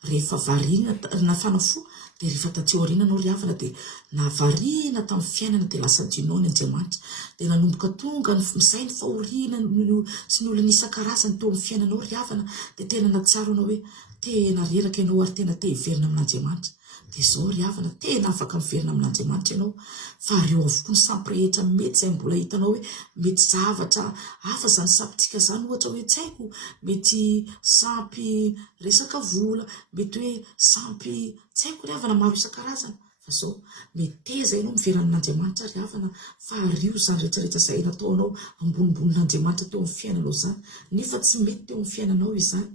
rehefa variana nafana foa dia rehefa taty aoriana anao ry havana dia navariana tamin'ny fiainana dia lasa dinao ny Andriamanitra dia nanomboka tonga izay ny fahoriana sy ny olana isan-karazany teo amin'ny fiainanao ry havana dia tena natsaro anao hoe tena reraka ianao ary tena te hiverina amin'Andriamanitra. Dia zao ry havana tena afaka miverina amin'Andriamanitra ianao. Fa ireo avokoa ny sampy rehetra mety izay mbola hitanao hoe mety zavatra hafa zany sampintsika zany, ohatra hoe tsy haiko mety sampy resaka vola, mety hoe sampy tsy haiko ry havana maro isan-karazana. Fa zao meteza ianao miverina amin'Andriamanitra ry havana fa ario zany rehetrarehetra izay nataonao ambonimbonin'Andriamanitra teo amin'ny fiainanao zany nefa tsy mety teo amin'ny fiainanao izany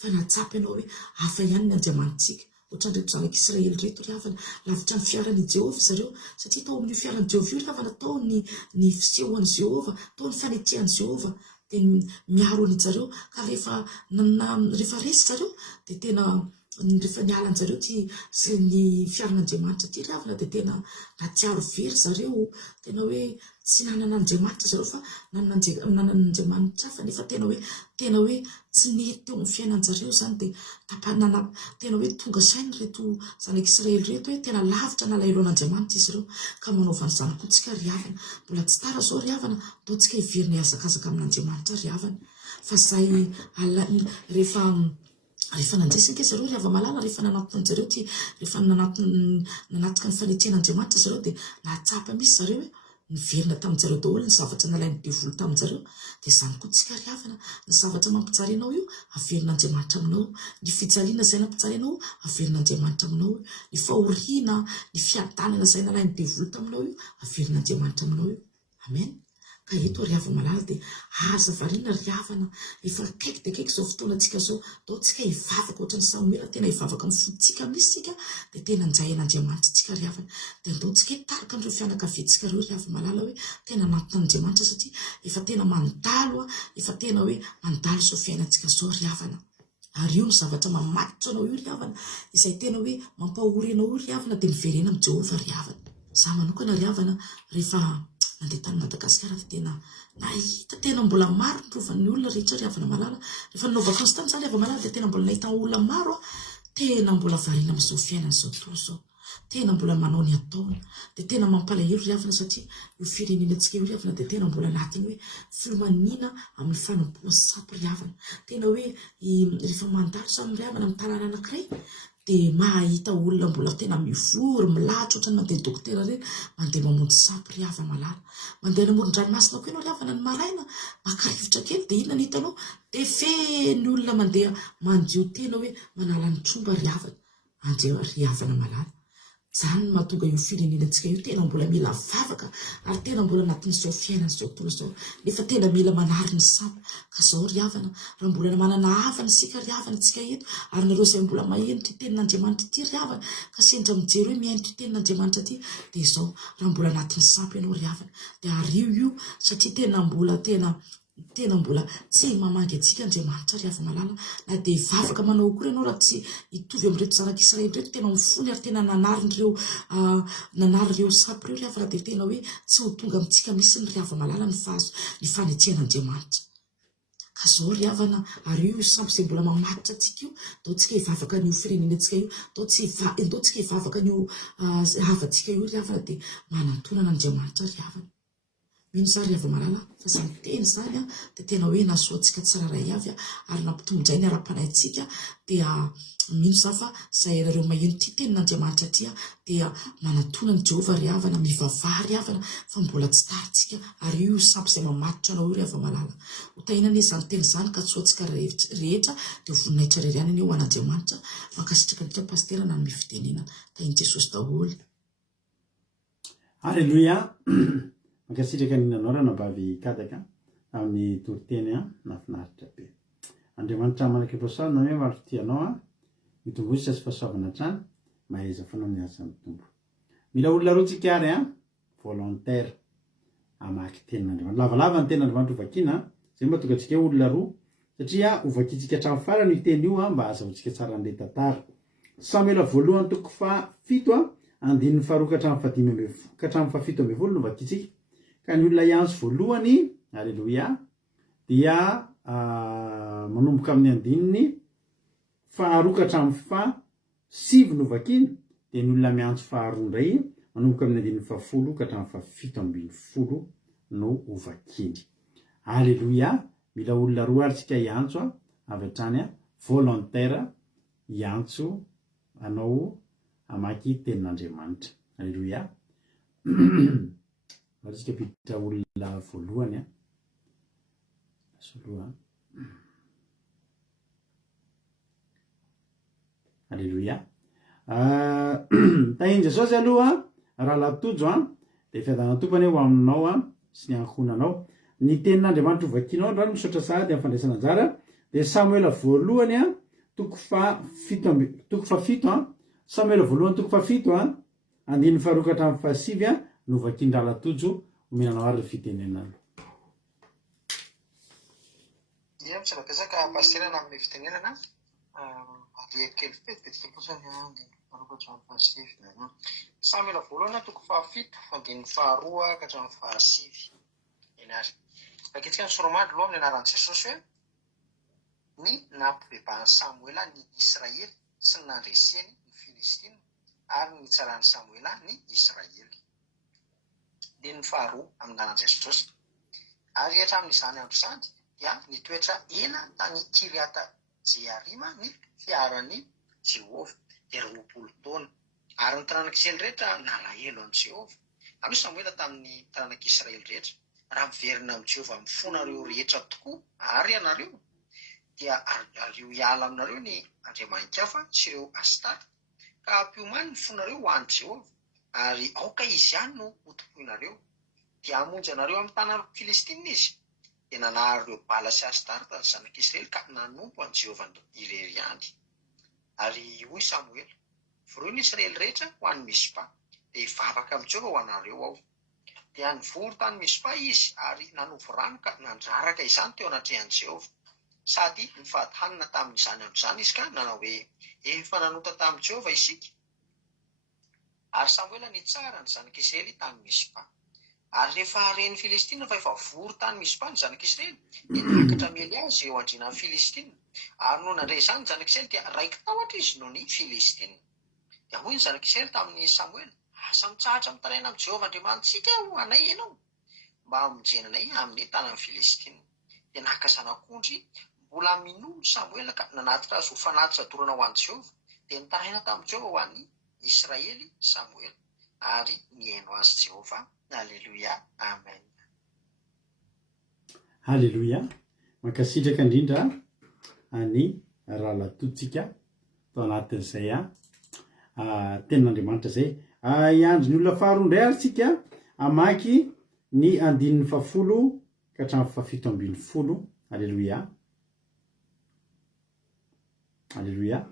fa natsapa ianao hoe hafa ihany ny Andriamanitsika. Ohatran'ireto zanak'Israely reto ry havana lavitra ny fiaran'i Jehova zareo satria tao amin'io fiaran'i Jehova io ry havana tao ny fisehoan'i Jehova, tao ny fanetihan'i Jehova dia miaro ny zareo ka rehefa resy zareo dia tena rehefa nialan zareo sy ny fiaran'Andriamanitra ty ry havana dia tena natsiaro very zareo, tena hoe tsy nanan'Andriamanitra zareo fa nanan'Andriamanitra fa nefa tena hoe tsy nety teo amin'ny fiainan-jareo zany dia tena hoe tonga saina reto zanak'Israely reto hoe tena lavitra nalailo an'Andriamanitra izy ireo ka manaovany zany koa tsika ry havana. Mbola tsy tara zao ry havana ataontsika hiverina hiazakazaka amin'Andriamanitra ry havana fa zay rehefa nandraisika zareo ry hava malala rehefa nanatona zareo rehefa nanatika ny fanetrehan'Andriamanitra zareo dia natsapa misy zareo hoe niverina tamin'jareo daholo ny zavatra nalainy devoly tamin'jareo. Dia zany koa tsika ry havana ny zavatra mampijalianao io averin'Andriamanitra aminao, ny fijaliana izay nampijalianao averin'Andriamanitra aminao, ny fahoriana ny fiadanana izay nalainy devoly taminao io averin'Andriamanitra aminao io. Amen. Ka eto ry hava malala dia aza variana ry havana efa kaiky dia kaiky izao fotoanantsika zao dao tsika hivavaka ohatran'ny Samuela tena hivavaka amin'ny foditsika misy sika dia tena njain'Andriamanitra tsika ry havana dia andao tsika hitarika an'ireo fianakaviantsika ireo ry hava malala hoe tena nampitan'Andriamanitra satria efa tena mandalo efa tena hoe mandalo izao fiainantsika zao ry havana. Ary io ny zavatra mamatitra anao io ry havana izay tena hoe mampahory anao io ry havana dia miverena amin'ny Jehova ry havana. Zaho manokana ry havana rehefa nandeha tany Madagasikara dia tena nahita tena mbola maro ny rovan'ny olona rehetra ry havana malala. Rehefa nanaovako ny tany zany ry hava malala dia tena mbola nahita olona maro tena mbola variana amin'izao fiainana izao tontolo izao, tena mbola manao ny ataony dia tena mampalahelo ry havana satria io firenenantsika io ry havana dia tena mbola anatiny hoe filomaniana amin'ny fanompoana sampy ry havana. Tena hoe rehefa mandalo zany ry havana amin'ny tanàna anankiray dia mahita olona mbola tena mivory milahatra ohatrany mandeha dokotera ireny mandeha mamonjy sampy ry hava malala. Mandeha namoron-dranomasina koa ianao ry havana ny maraina maka rivotra kely dia inona ny hitanao dia feny olona mandeha mandio tena hoe manala ny tromba ry havana malala. Zany mahatonga io firenenantsika io tena mbola mila vavaka ary tena mbola anatin'izao fiainana izao tontolo izao nefa tena mila manary ny sampy. Ka zao ry havana raha mbola manana havana sika ry havana tsika eto ary nareo izay mbola mahenitra tenin'Andriamanitra ity ry havana ka sendra mijery hoe mihenitra tenin'Andriamanitra ity dia izao raha mbola anatin'ny sampy ianao ry havana dia ario io satria tena mbola tsy mamangy antsika Andriamanitra ry hava malala na dia vavaka manao akory ianao raha tsy hitovy amin'ireto zanak'Israely reto tena mifony ary tena nanary ireo sampy ireo ry havana dia tena hoe tsy ho tonga amintsika misy ny ry hava malala ny fanetrehan'Andriamanitra. ka zao ry havana ary io sampo izay mbola mamatitra antsika io dao tsika hivavaka an'io firenenantsika io dao tsika hivavaka an'io havantsika io ry havana dia manantonan'Andriamanitra ry havana. Mino za ry hava-malala fa izany teny izany dia tena hoe nasoantsika tsiraray avy ary nampitomboindray ny ara-panahintsika dia mino za fa izay ianareo maheno tia tenin'Andriamanitra tia dia manantonany Jehovah ry havana mivavaha ry havana fa mbola tsy tarintsika ary io sampo izay mamatitra anao io ry hava-malala hotainana izany teny izany ka tsoantsika rehetra dia voninahitra rerianany eo an'Andriamanitra mankasitraka antsika pasterana ny mifitenenana tain'i Jesosy daholo. Alleluia. Mankasitraka ny nanao ranabavy kadaka amin'ny toriteny nafinaritra be. Andriamanitra manakipasana hoe marofitianao mitombositra sy fahasoavana trano mahaiza fanao ny asa mitombo. Mila olona roa tsika ary volontaire amaky tenin'Andriamanitra. Lavalava ny tenin'Andriamanitra hovakiana zay mahatonga antsika olona roa satria hovakintsika hatramin'ny farany io teny io mba azahoantsika tsara an'ilay tantara. Samuela voalohany toko 7 andininy faharoa ka hatramin'ny fahafito ambin'ny folo no vakintsika. Ka ny olona iantso voalohany, alleluia, dia manomboka amin'ny andininy faharoa ka hatramin'ny fahasivy no vakiana, dia ny olona miantso faharoa indray manomboka amin'ny andininy fahafolo ka hatramin'ny fahafito ambin'ny folo no hovakiany. Alleluia, mila olona roa ary tsika iantso avy hatrany volontaire iantso anao amaky tenin'Andriamanitra. Alleluia. Tsika piditra olona voalohany soloa. Alleluia. Tahin Jesosy aloha raha latojo dia fiadanana tompany ho aminao sy ny ankohonanao. Ny tenin'Andriamanitra hovakianao raha misaotra sahady amin'ny fandraisana anjara dia Samuela voalohany toko fahafito Samuela voalohany toko fahafito andininy faharoa ka hatramin'ny fahasivy no vakian-drala tojo omenanao ary fitenenana. Ia tsy mampiasaka pasterana amin'ny fitenenana kely fetipetika posany faharoa ka hatramin'ny fahasivy. Samuela voalohany toko fahafito andininy faharoa ka hatramin'ny fahasivy. Enary vakitsika ny soromandry aloha amin'ny anaran'i Jesosy hoe ny nampibebahan'i Samuela ny Israely sy ny nandreseny ny Filistina ary ny tsarany Samuela ny Israely. Dia ny faharoa amin'ny anaran'i Jesosy. Ary hatramin'izany andro izany dia nitoetra ela tany Kiriata Jearima ny fiaran'ny Jehovah dia 20 taona. Ary ny taranak'Israely rehetra nalahelo an'i Jehovah. Aloha Samuela tamin'ny taranak'Israely rehetra raha miverina amin'i Jehovah mifonareo rehetra tokoa ary ianareo dia ario hiala aminareo ny andriamanin-kafa sy ireo Astarta ka ampiomany ny fonareo ho an'i Jehovah ary aoka izy ihany no hotopoinareo dia hamonjy anareo amin'ny tanàna Filistina izy dia nanary ireo Bala sy Astarta ny zanak'Israely ka nanompo an'i Jehovah irery ihany. Ary hoy Samuela, vory ny Israely rehetra ho an'i Mispa dia hivavaka amin'i Jehovah ho anareo ao. Dia nivory tany Mispa izy ary nanovo rano ka nandraraka izany teo anatrehan'i Jehovah. Sady nivady hanina tamin'izany andro izany izy ka nanao hoe efa nanota tamin'i Jehovah isika. Ary Samuela nitsara ny zanak'Israely tany Mispa. Ary rehefa reny Filistina fa efa vory tany Mispa ny zanak'Israely dia niakatra miely azy eo andrinan'ny Filistina. Ary noho nandray izany ny zanak'Israely dia raiki tahotra izy noho ny Filistina. Dia hoy ny zanak'Israely tamin'ny Samuela, asa mitsahatra mitaraina amin'i Jehovah Andriamanitsika ho anay ianao mba hamonjenanay amin'ny tanan'ny Filistina. Dia naka zanak'ondry mbola minono Samuela ka nanatitra azy ho fanatitra dorana ho an'i Jehovah dia nitaraina tamin'i Jehovah ho an'ny Israely Samuela ary nihaino azy Jehovah. Alleluia. Amen. Alleluia. Mankasitraka indrindra any raha latotsika tao anatin'izay tenin'Andriamanitra zay. Iandro ny olona faharoa indray ary tsika amaky ny andininy fahafolo ka hatramin'ny fahafito ambin'ny folo. Alleluia. Alléluia.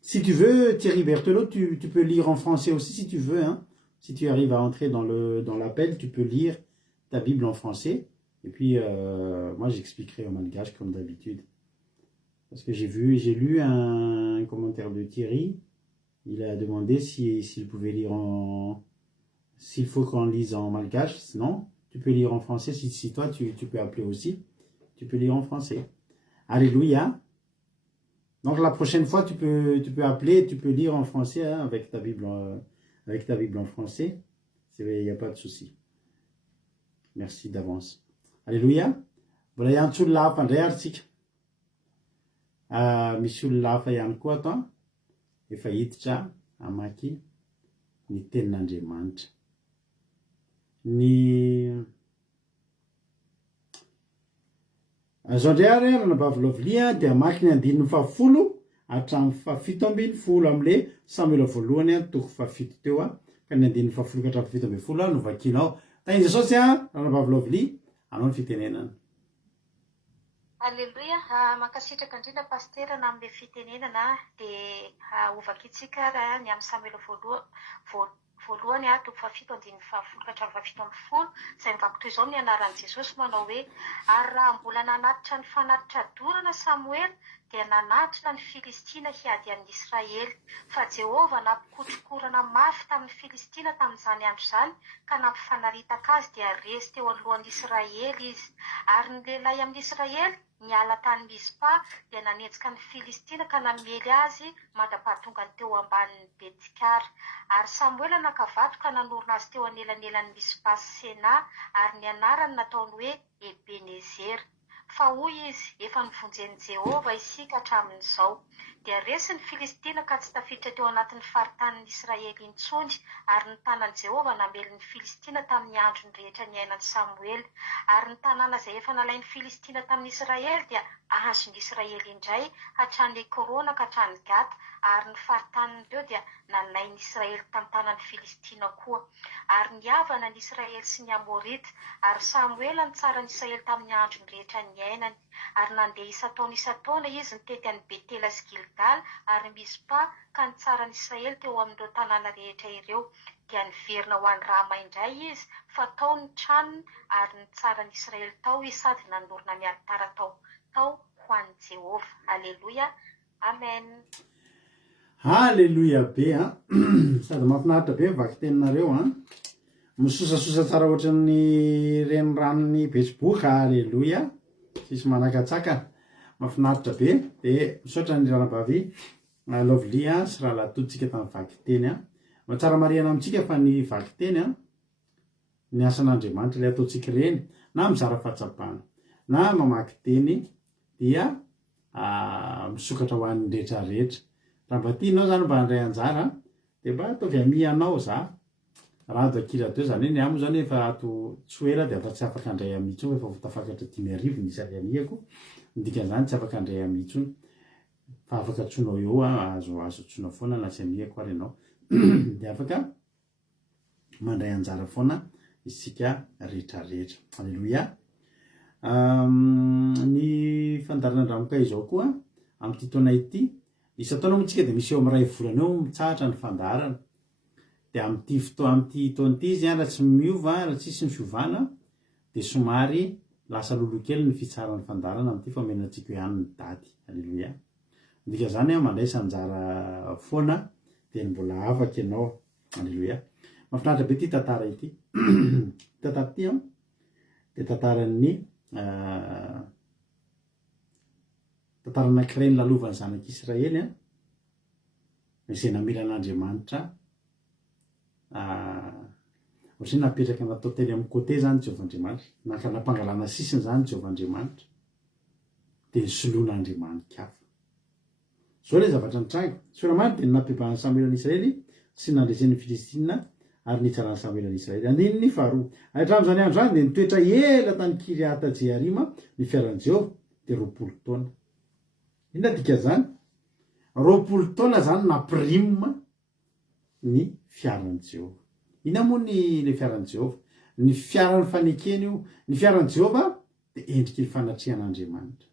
Si tu veux, Thierry Berthelot, tu peux lire en français aussi si tu veux. Hein. Si tu arrives à entrer dans l'appel, tu peux lire ta Bible en français. Et puis, moi, j'expliquerai en malgache comme d'habitude. Parce que j'ai lu un commentaire de Thierry. Il a demandé s'il pouvait lire s'il faut qu'on lise en malgache. Non, tu peux lire en français. Si toi, tu peux appeler aussi, tu peux lire en français. Alléluia. Donc la prochaine fois, tu peux appeler, tu peux lire en français hein, avec ta Bible en français. Il n'y a pas de souci. Merci d'avance. Alléluia. Voilà, misy olona hafa indray ary tsika. Misy olona hafa ihany koa ato efa hiditra hamaky ny tenin'Andriamanitra. Zao indray ary Ranabavilovlia dia hamaky ny 10 hatramin'ny 17 am'le Samuela voalohany toko 7 teo ka ny 10 ka hatramin'ny 17 no vakinao. Tainy Jesosy Ranabavilovlia, anao ny fitenenana. Alleluia, mankasitraka indrindra pastera na amin'ilay fitenenana dia ovakitsika raha ny amin'ny Samuela voalohany toko 7 ka hatramin'ny 17 izay mivako toy izao ny anaran'i Jesosy manao hoe ary raha mbola nanatitra ny fanatitra dorana Samuela dia nanatitra ny Filistina hiady amin'ny Israely, fa Jehovah nampikotrokorana mafy tamin'ny Filistina tamin'izany andro izany ka nampifanaritak azy dia resy teo alohan'ny Israely izy. Ary ny lehilahy amin'ny Israely niala tany Mispa dia nanenjika ny Filistina ka namely azy mandrapahatongany teo ambanin'ny Betikara. Ary Samuela nakavato ka nanorona azy teo anelanelan'ny Mispa sy Sena ary ny anarany nataony hoe Ebenezer. Fa hoy izy, efa nivonjen'i Jehovah isika hatramin'izao. Dia resy ny Filistina ka tsy tafiditra teo anatin'ny faritanin'ny Israely intsony ary ny tanan'i Jehovah namely ny Filistina tamin'ny androny rehetra ny ainan'i Samuel. Ary ny tanàna izay efa nalain'ny Filistina tamin'ny Israely dia azon'ny Israely indray hatrany Ekrona ka hatrany Gata, ary ny faritanin'ireo dia nalain'ny Israely tamin'ny tanan'ny Filistina koa. Ary niavana ny Israely sy ny Amorita, ary Samuela nitsara ny Israely tamin'ny androny rehetra ny ainany. Ary nandeha isaataona izy nitety any Betela sy Gilgal ary Mispa ka nitsara ny Israely teo amin'ireo tanàna rehetra ireo. Dia niverina ho an'ny Rama indray izy fa tao ny tranony ary nitsara ny Israely tao izy sady nanorona ny alitara tao ho an'i Jehovah. Alleluia. Amen. Alléluia be sady mahafinaritra be mivaky teninareo misosasosa tsara ohatran'ny renoranony Facebook. Alléluia. Sisy manakatsaka mahafinaritra be dia misaotra ny Ranabavy Lovlia sy rahalatontsika tamin'ny vaky teny mahatsara mariana amintsika fa ny vaky teny ny asan'Andriamanitra ilay ataontsika ireny na mizara fahatsapana na mamaky teny dia misokatra ho an'ny rehetrarehetra. Raha mba tianao zany mba handray anjara dia mba ataovy amianao za raha dakira teo zany ny amo zany efa ato tsoera dia afa tsy afaka handray amitsony efa votafakatra 5,000 nisany amiako dikan'izany tsy afaka handray amitsony fa afaka tsonao eo azo tsona foana na tsy amiako ary ianao dia afaka mandray anjara foana isika rehetrarehetra. Alleluia. Ny fandarana andramoka izao koa amin'ity taona ity isa-taona moa tsika dia misy eo amin'ny 2 volana eo mitsahatra ny fandarana. Dia amin'ity taon'ity izy raha tsy miova raha tsisy ny fiovana dia somary lasa lolo kely ny fitsarany fandarana amin'ity famenantsika hoe hany ny daty. Alleluia. Ndika zany mandraisa anjara foana dia mbola afaka ianao. Alleluia. Mahafinaritra be ity tantara ity. Tantara ity dia tantaran'ny tantara anankiray ny lalovan'ny zanak'Israely izay namela an'Andriamanitra ohatrany napetraka natao teny amin'ny côté zany Jehovahandriamanitra nampangalana sisiny zany Jehovahandriamanitra dia nisoloan'Andriamanitra hafa. Zao ilay zavatra nitranga soramany dia nampibahany Samuela n'Israely sy nandresen'ny Filistina ary nitsarany Samuela n'Israely. Andininy faharoa hatramin'izany andro zany dia nitoetra ela tany Kiriata Jearima ny fiaran'i Jehovah dia 20 taona. Inona dika zany 20 taona zany nampirima ny fiaran'i Jehovah. Ina moa ny fiaran'i Jehovah? Ny fiaran'ny fanekeny io. Ny fiaran'i Jehovah dia endriky ny fanatrihan'Andriamanitra.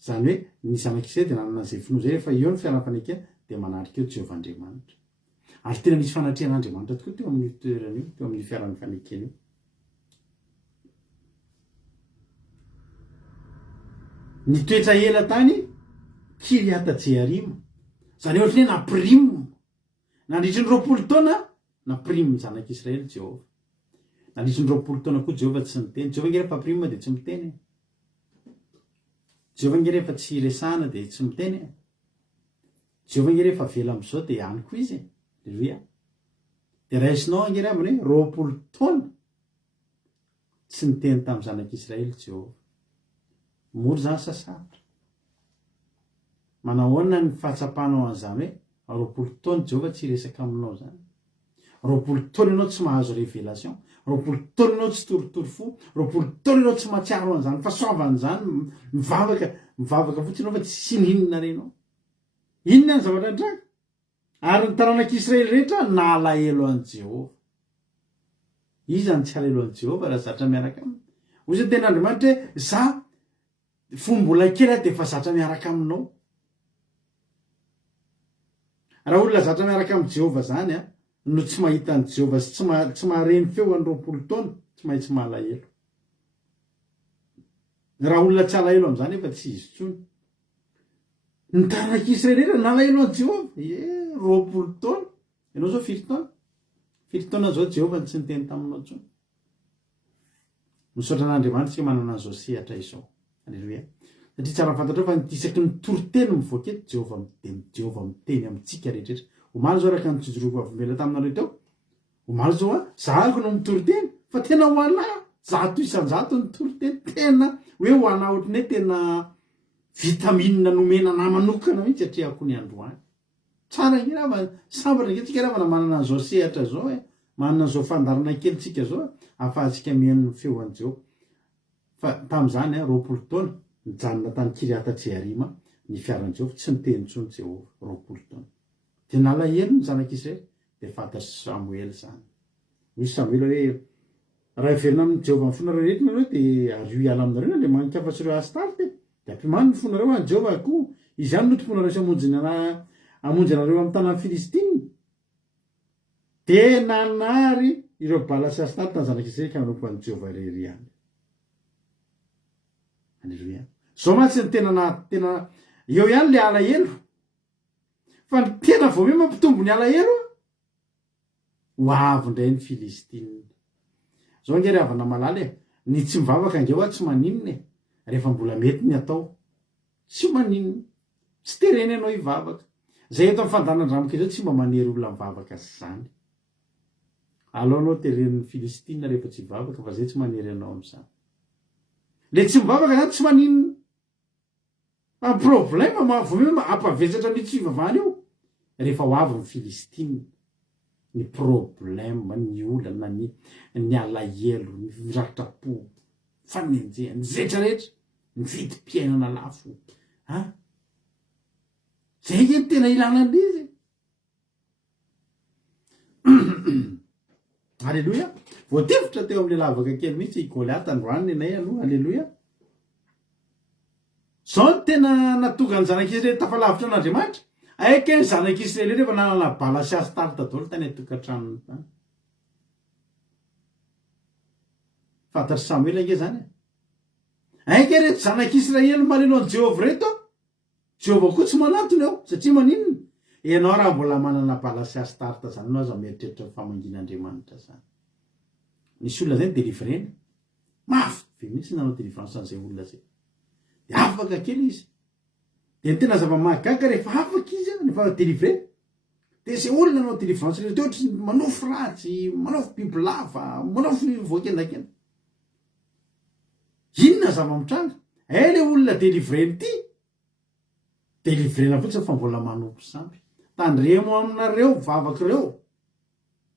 Zany hoe ny zanak'Israely dia nanana izay finoa zay rehefa eo ny fiaran'ny fanekena dia manatrika eo Jehovahandriamanitra. Ary tena misy fanatrihan'Andriamanitra tokoa teo amin'ny toerana io, teo amin'ny fiaran'ny fanekena io. Ny toetra ela tany Kiriata Jearima. Zany ohatry hoe nampirimo nandritry ny 20 taona naprimy ny zanak'Israely Jehova. Nandritry ny 20 taona koa Jehova tsy niteny. Jehova nge rehefa aprimy dia tsy miteny. Jehova nge rehefa tsy resahana dia tsy miteny. Jehova nge rehefa vela am'izao dia hany koa izy. Alleluia. Dia raisinao nge reha aminy hoe 20 taona tsy niteny tamin'ny zanak'Israely Jehova. Mora zany sasarotra. Manahoana ny fahatsapanao an'izany hoe 20 taona Jehova tsy resaka aminao zany. 20 taona ianao tsy mahazo révélation. 20 taona ianao tsy toritory fo. 20 taona ianao tsy matsiaro an'izany fahasoavana zany. Mivavaka fotsiny ianao fa tsy ninona renao. Inona ny zavatra andraka? Ary ny taranak'Israely rehetra nalahelo an' Jehova. Iza ny tsy alahelo an' Jehova raha zatra miaraka aminy. Hoy ny ten'Andriamanitra hoe za fombola kely dia efa zatra miaraka aminao. Raha olona zatra miaraka amin'ny Jehova zany no tsy mahita an' Jehova sy tsy mahareny feo any 20 taona tsy maintsy malahelo. Raha olona tsy alahelo amin'izany efa tsy izy tsony. Ny taranak'Israely rehetra nalahelo an' Jehova. 20 taona. Ianao zao 5 taona. 5 taona zao Jehova tsy niteny taminao tsony. Misaotra an'Andriamanitra tsy manana an'izao sehatra izao. Alleluia. Satria tsara fantatrao fa isaky ny toriteny mivoaka eto Jehova miteny amintsika rehetrarehetra. Omaly zao araka nytsojoroako avimela taminareo teo. Omaly zao zahako no mitoriteny fa tena ho anahy 100% ny toriteny tena hoe ho anahy ohatriny hoe tena vitamine nomena na manokana mihitsy atrehako ny androany. Tsara nge raha sambatra nge tsika raha manana an'izao sehatra zao manana an'izao fandarana kely tsika zao ahafahantsika mihaino feo an' Jehova. Fa tamin'izany 20 taona nijanona tany Kiriata Jearima ny fiaran' Jehova tsy niteny tsony Jehova 20 taona. Dia nalahelo ny zanak'Israely dia fantatry Samuel zany. Misy Samuel hoe raha heverina amin'ny Jehova ny fonareo rehetra nareo dia ario hiala aminareo dia manikafa-tsy ireo Astarte. Dia ampimany ny fonareo any Jehova koa. Izy ihany no tomponareo sy hamonjy anareo amin'ny tanàn'ny Filistiny. Dia nanary ireo Bala sy Astarte ny zanak'Israely ka nanompo an'i Jehova irery ihany. Alleluia. Zao mantsy ny tena eo ihany le alahelo. Fa ny tena vao hoe mampitombo ny alahelo ho avy indray ny Filistiny. Zao nge reha avana malala ny tsy mivavaka angeo tsy maninona rehefa mbola mety ny atao. Tsy maninona. Tsy tereny ianao hivavaka. Zay eto amin'ny fandanan-dramaka izao tsy mba manery olona mivavaka zany. Aleonao teren'ny Filistiny rehefa tsy hivavaka fa zay tsy manery ianao amin'izany. Le tsy mivavaka zany tsy maninona. Fa problème vao ampavesatra mihitsy fivavahana io rehefa ho avy ny Filistiny. Ny problème, ny olana, ny alahelo, ny ratra-po, fanenjehana, ny zetrarehetra, ny vidim-piainana lafo. Zay nge tena ilana an'izy. Alleluia. Voatifitra teo amin'le lavaka kely mihitsy Goliath androany anay aloha. Alleluia. Zao ny tena natonga ny zanak'Israely tafalavitra an'Andriamanitra. Aika ny zanak'Israely rehefa nanana Bala sy Astarte daholo tany atokantranony tany. Fantatry Samuel nge zany. Aika reto zanak'Israely malelo an' Jehova reto. Jehova koa tsy manatony ao satria maninona? Ianao raha mbola manana Bala sy Astarte zany anao aza mieritreritra famangin'Andriamanitra zany. Nisy olona zay délivrena. Mafy be mihitsy nanao délivrance an'izay olona zay. Dia afaka kely izy. Dia tena zava-mahagaga rehefa afaka izy rehefa délivré. Dia izay olona nanao délivrance rehetra ohatra manofo ratsy, manofo bibilava, manofo voakendakenda. Inona zava-mitranga? Le olona délivreny ity. Délivrena fotsiny fa mbola manompo sampy. Tandremo aminareo, vavakireo.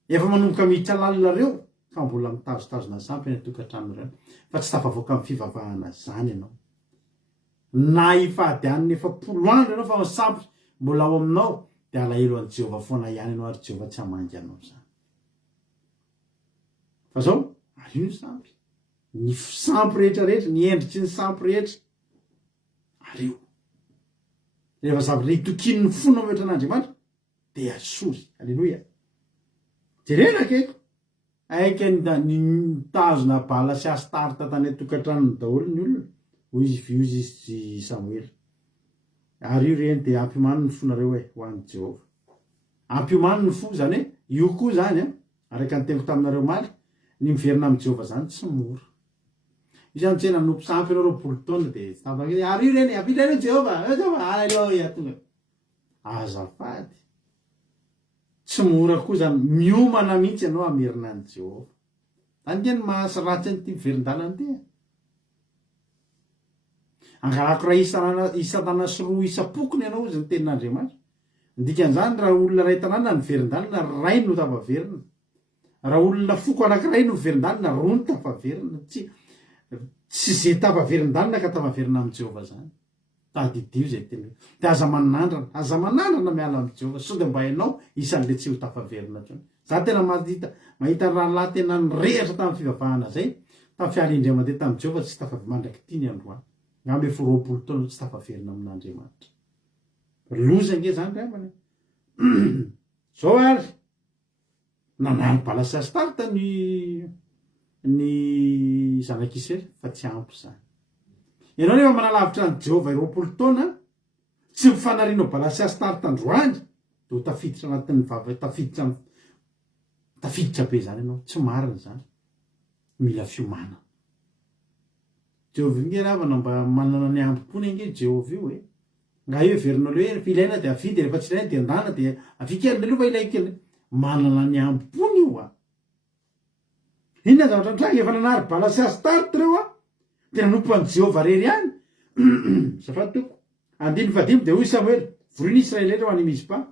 Efa manomboka miditra lalinareo. Ka mbola mitazotazona sampy ny tokantranonareo. Fa tsy tafavoaka amin'ny fivavahana zany ianao. Na ifahadian'ny efa 10 andro ianao fa sampy mbola ao aminao dia alahelo an' Jehova foana ihany ianao ary Jehova tsy hamangy anao zany. Fa zao, arino sampy. Ny sampy rehetrarehetra, ny endritsy ny sampy rehetra. Ario. Rehefa zavatra hitokiny ny fona mihoatra an'Andriamanitra dia asory. Alleluia. Jerena keko. Aika ny tazona Bala sy Astarte tany atokantranony daholo ny olona. Hoy izy Samuel. Ary io reny dia ampimany ny fonareo ho an'i Jehova. Ampimany ny fo zany io koa zany araka ny teko taminareo maly ny miverina amin'ny Jehovah zany tsy mora. Io zany tsy nanompo sampy anao 20 taona de tsy ary io reny avitra reny Jehovah aleluia tonga azafady tsy mora koa zany miomana mihitsy ianao amerina any Jehovah. Zany ny mahasaratsy ny ty miverin-dalana ty. Angarako raha isa-tanana sy roa isa-pokony ianao izy ny tenin'Andriamanitra. Dikan'izany raha olona ray tanàna miverin-dalana ray no tafaverina. Raha olona foko anankiray no miverin-dalana roa no tafaverina. Tsy zay tafaverin-dalana ka tafaverina amin'ny Jehovah zany. Tadidio zay teny. De aza manandrana miala amin'ny Jehovah sao de mba hainao isan'le tsy ho tafaverina tsony. Za tena mahita rahalahy tena nirehatra tamin'ny fivavahana zay tamin'ny fiara-indriamandeha tamin'ny Jehovah tsy tafamandraky tiany androany. Ngambe 20 taona tsy tafaverina amin'Andriamanitra. Loza nge zany ramana. Zao ary nanano balasy starta ny zanak'Israely fa tsy ampy zany. Ianao rehefa manalavitra ny Jehovah 20 taona tsy mifanarino balasy starta androany do tafiditra anatin'ny vava tafiditra be zany ianao tsy marina zany. Mila fiomana. Jehovah nge ravana mba manana ny ampony nge Jehovah io nga io verinao le hoe ilaina de avidy rehefa tsy ilaina de andana de afikely aloha fa ilay kely manana ny ampony io inona zavatra mitranga efa nanary balasy start reo de nanompo an Jehovah rery any zafady toko andiny fadimy de hoy Samuel voriny Israely reo any Mispa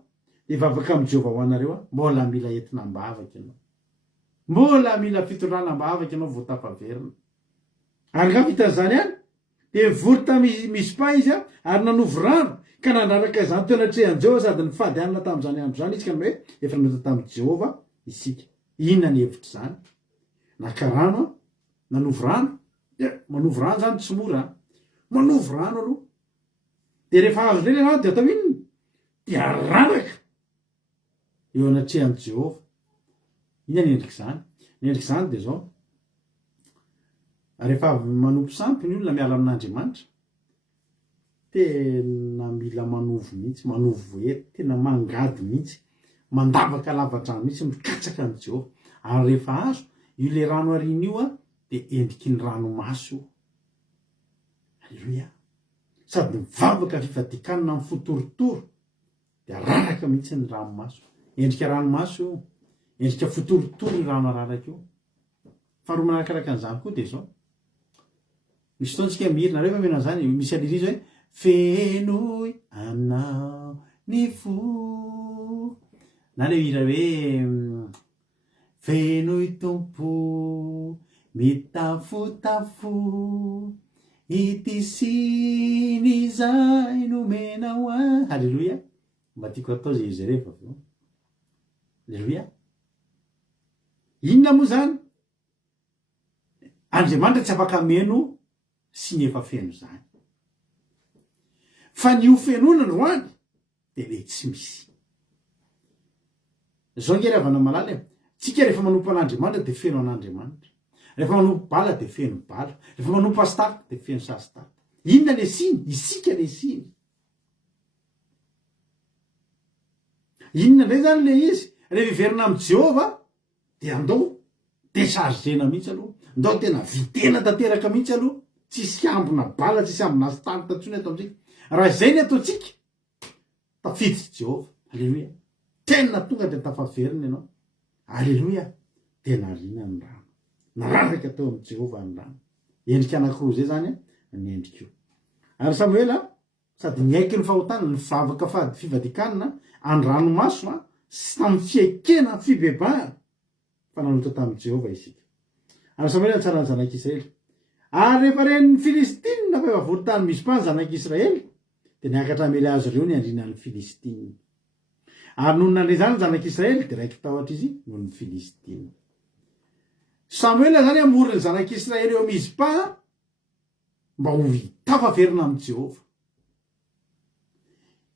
de vavaka amin'ny Jehovah ho anareo mbola mila entina mbavaka ianao mbola mila fitondrana mbavaka ianao vao tafaverina ary nga vita zany any de vory tamy Mispa izy ary nanovy rano ka nandraraka zany toenatrehany Jehovah sady nifady anina tamin'izany andro zany izy ka hoe efa nameta tamin'ny Jehovah isika. Inona ny hevitra zany? Naka rano nanovy rano manovy rano zany tsy mora manovy rano aloha de rehefa azo reny rano de atao inona de araraka eo anatrehany Jehovah. Inona ny endrika zany? Ny endrika zany de zao rehefa manompo sampy ny olona miala amin'Andriamanitra tena mila manovy mihitsy manovy voety tena mangady mihitsy mandavaka lavadrano mihitsy mikatsaka ny Jehovah. Ary rehefa azo io le rano ariny io de endriky ny ranomaso io. Halleluia. Sady mivavaka fifadikanina amin'ny fotorotoro de araraka mihitsy ny ranomaso. Endrika ranomaso io endrika fotorotoro ny rano araraka io. Faharoa manarakaraka an'izany koa de zao misy fotoana tsika mirina rehefa mena zany misy alirizy hoe fenoy anao ny fo na le hira hoe fenoy tompo mitafotafo ity siny zay nomenao halleluia. Mba tiako atao zay izy rehefa halleluia. Inona moa zany Andriamanitra tsy afaka meno sy ny efa feno zany fa ny ofenona androany de le tsy misy. Zao nge ravana malala tsika rehefa manompo an'Andriamanitra de feno an'Andriamanitra, rehefa manompo bala de feno bala, rehefa manompo astarta de feno sastarta. Inona le siny? Isika le siny. Inona ndray zany le izy rehefa iverina amin'ny Jehovah de andao desargena mihitsy aloha ndao tena vitena tanteraka mihitsy aloha tsisy ambona bala tsisy ambona starta tsony atao amitsika. Raha izay ny ataotsika tafiditsy Jehovah. Halleluia. Tena tonga de tafaverina ianao. Halleluia. Tena rina ny rano nararaka tao amin'ny Jehovah ny rano. Endrika anankiroa zay zany ny endrika io. Ary Samuel sady niaiky ny fahotana ny vavaka fady fivadikanina an-dranomaso sy tamin'ny fiaikena fibebahana fa nanota tamin'ny Jehovah isika. Ary Samuel tsara ny zanak'Israely. Ary rehefa reny Filistina fa efa vory tany Mispa ny zanak'Israely de niakatra amely azy ireo ny andrinan'ny Filistina. Ary noho nandre zany zanak'Israely de raiky tahotra izy noho ny Filistina. Samuel zany amory ny zanak'Israely eo Mispa mba ho tafaverina amin'ny Jehovah.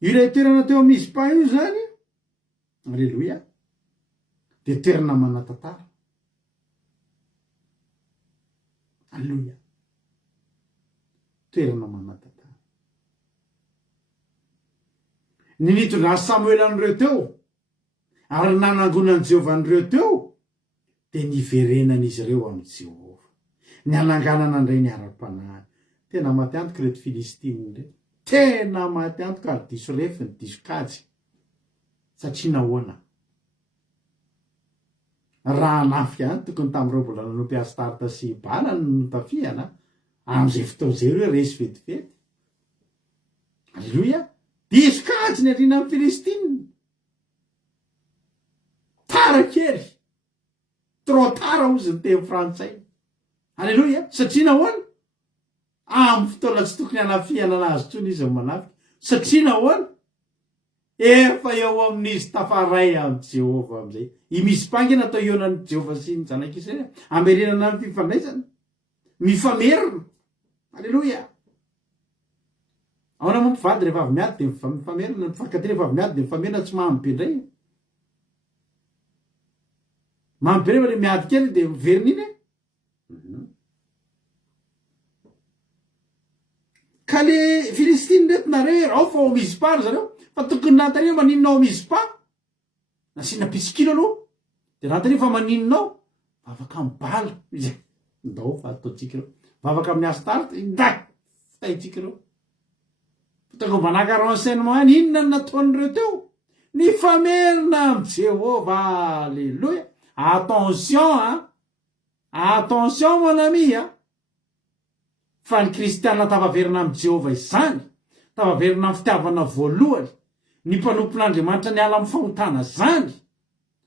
Io le toerana teo Mispa io zany halleluia de toerana manatantara. Halleluia. Toerana manatantara. Ny nitondra Samuel an'ireo teo ary nanangonan'i Jehovah an'ireo teo de niverenan'izy ireo amin'ny Jehova, ny ananganana andray ny ara-panahy. Tena maty antoka reto Filistina ndray, tena maty antoka ary diso refiny diso kajy, satria nahoana raha nafika any tokony tamin'ireo mbola nanompi Astarta sy Bala no notafiana amin'izay fotoana zay hoe resy vetivety. Alleluia, diso kajy ny ariana amin'ny Filistina, tara kely, trop tara ozy ny teny frantsay. Alleluia, satria nahoana amin'ny fotoana tsy tokony hanafiana anazy tsony izy manafika, satria nahoana efa eo amin'izy tafaray amin'ny Jehova amin'izay. I misy pangy natao ionan'ny Jehova sy ny zanak'Israely hamerenana amin'ny fifandraisana, mifamerina. Alleluia. Ao na moa mpivady rehefa avy miady de mifamerina, mifankatia rehefa avy miady de mifamerina, tsy mahambe indray. Mahambe rehefa le miady kely de miverina iny. Ka le Filistiny retinareo ao fa ao Mizpa zareo, fa tokony nantania maninonao Mizpa, nasiana pitsikilo aloha, de nantania fa maninonao vavaka amin'ny Bala, ndao fa ataotsika reo, vavaka amin'ny Astarta, inday fitaitsika reo. Tonga manaka renseignement any, inona no nataon'ireo teo? Nifamerina amin'ny Jehova. Alléluia. Attention, attention mon ami, fa ny kristiana tavaverina amin'ny Jehova izany, tavaverina amin'ny fitiavana voalohany, ny mpanompon'Andriamanitra ny ala amin'ny fahotana zany,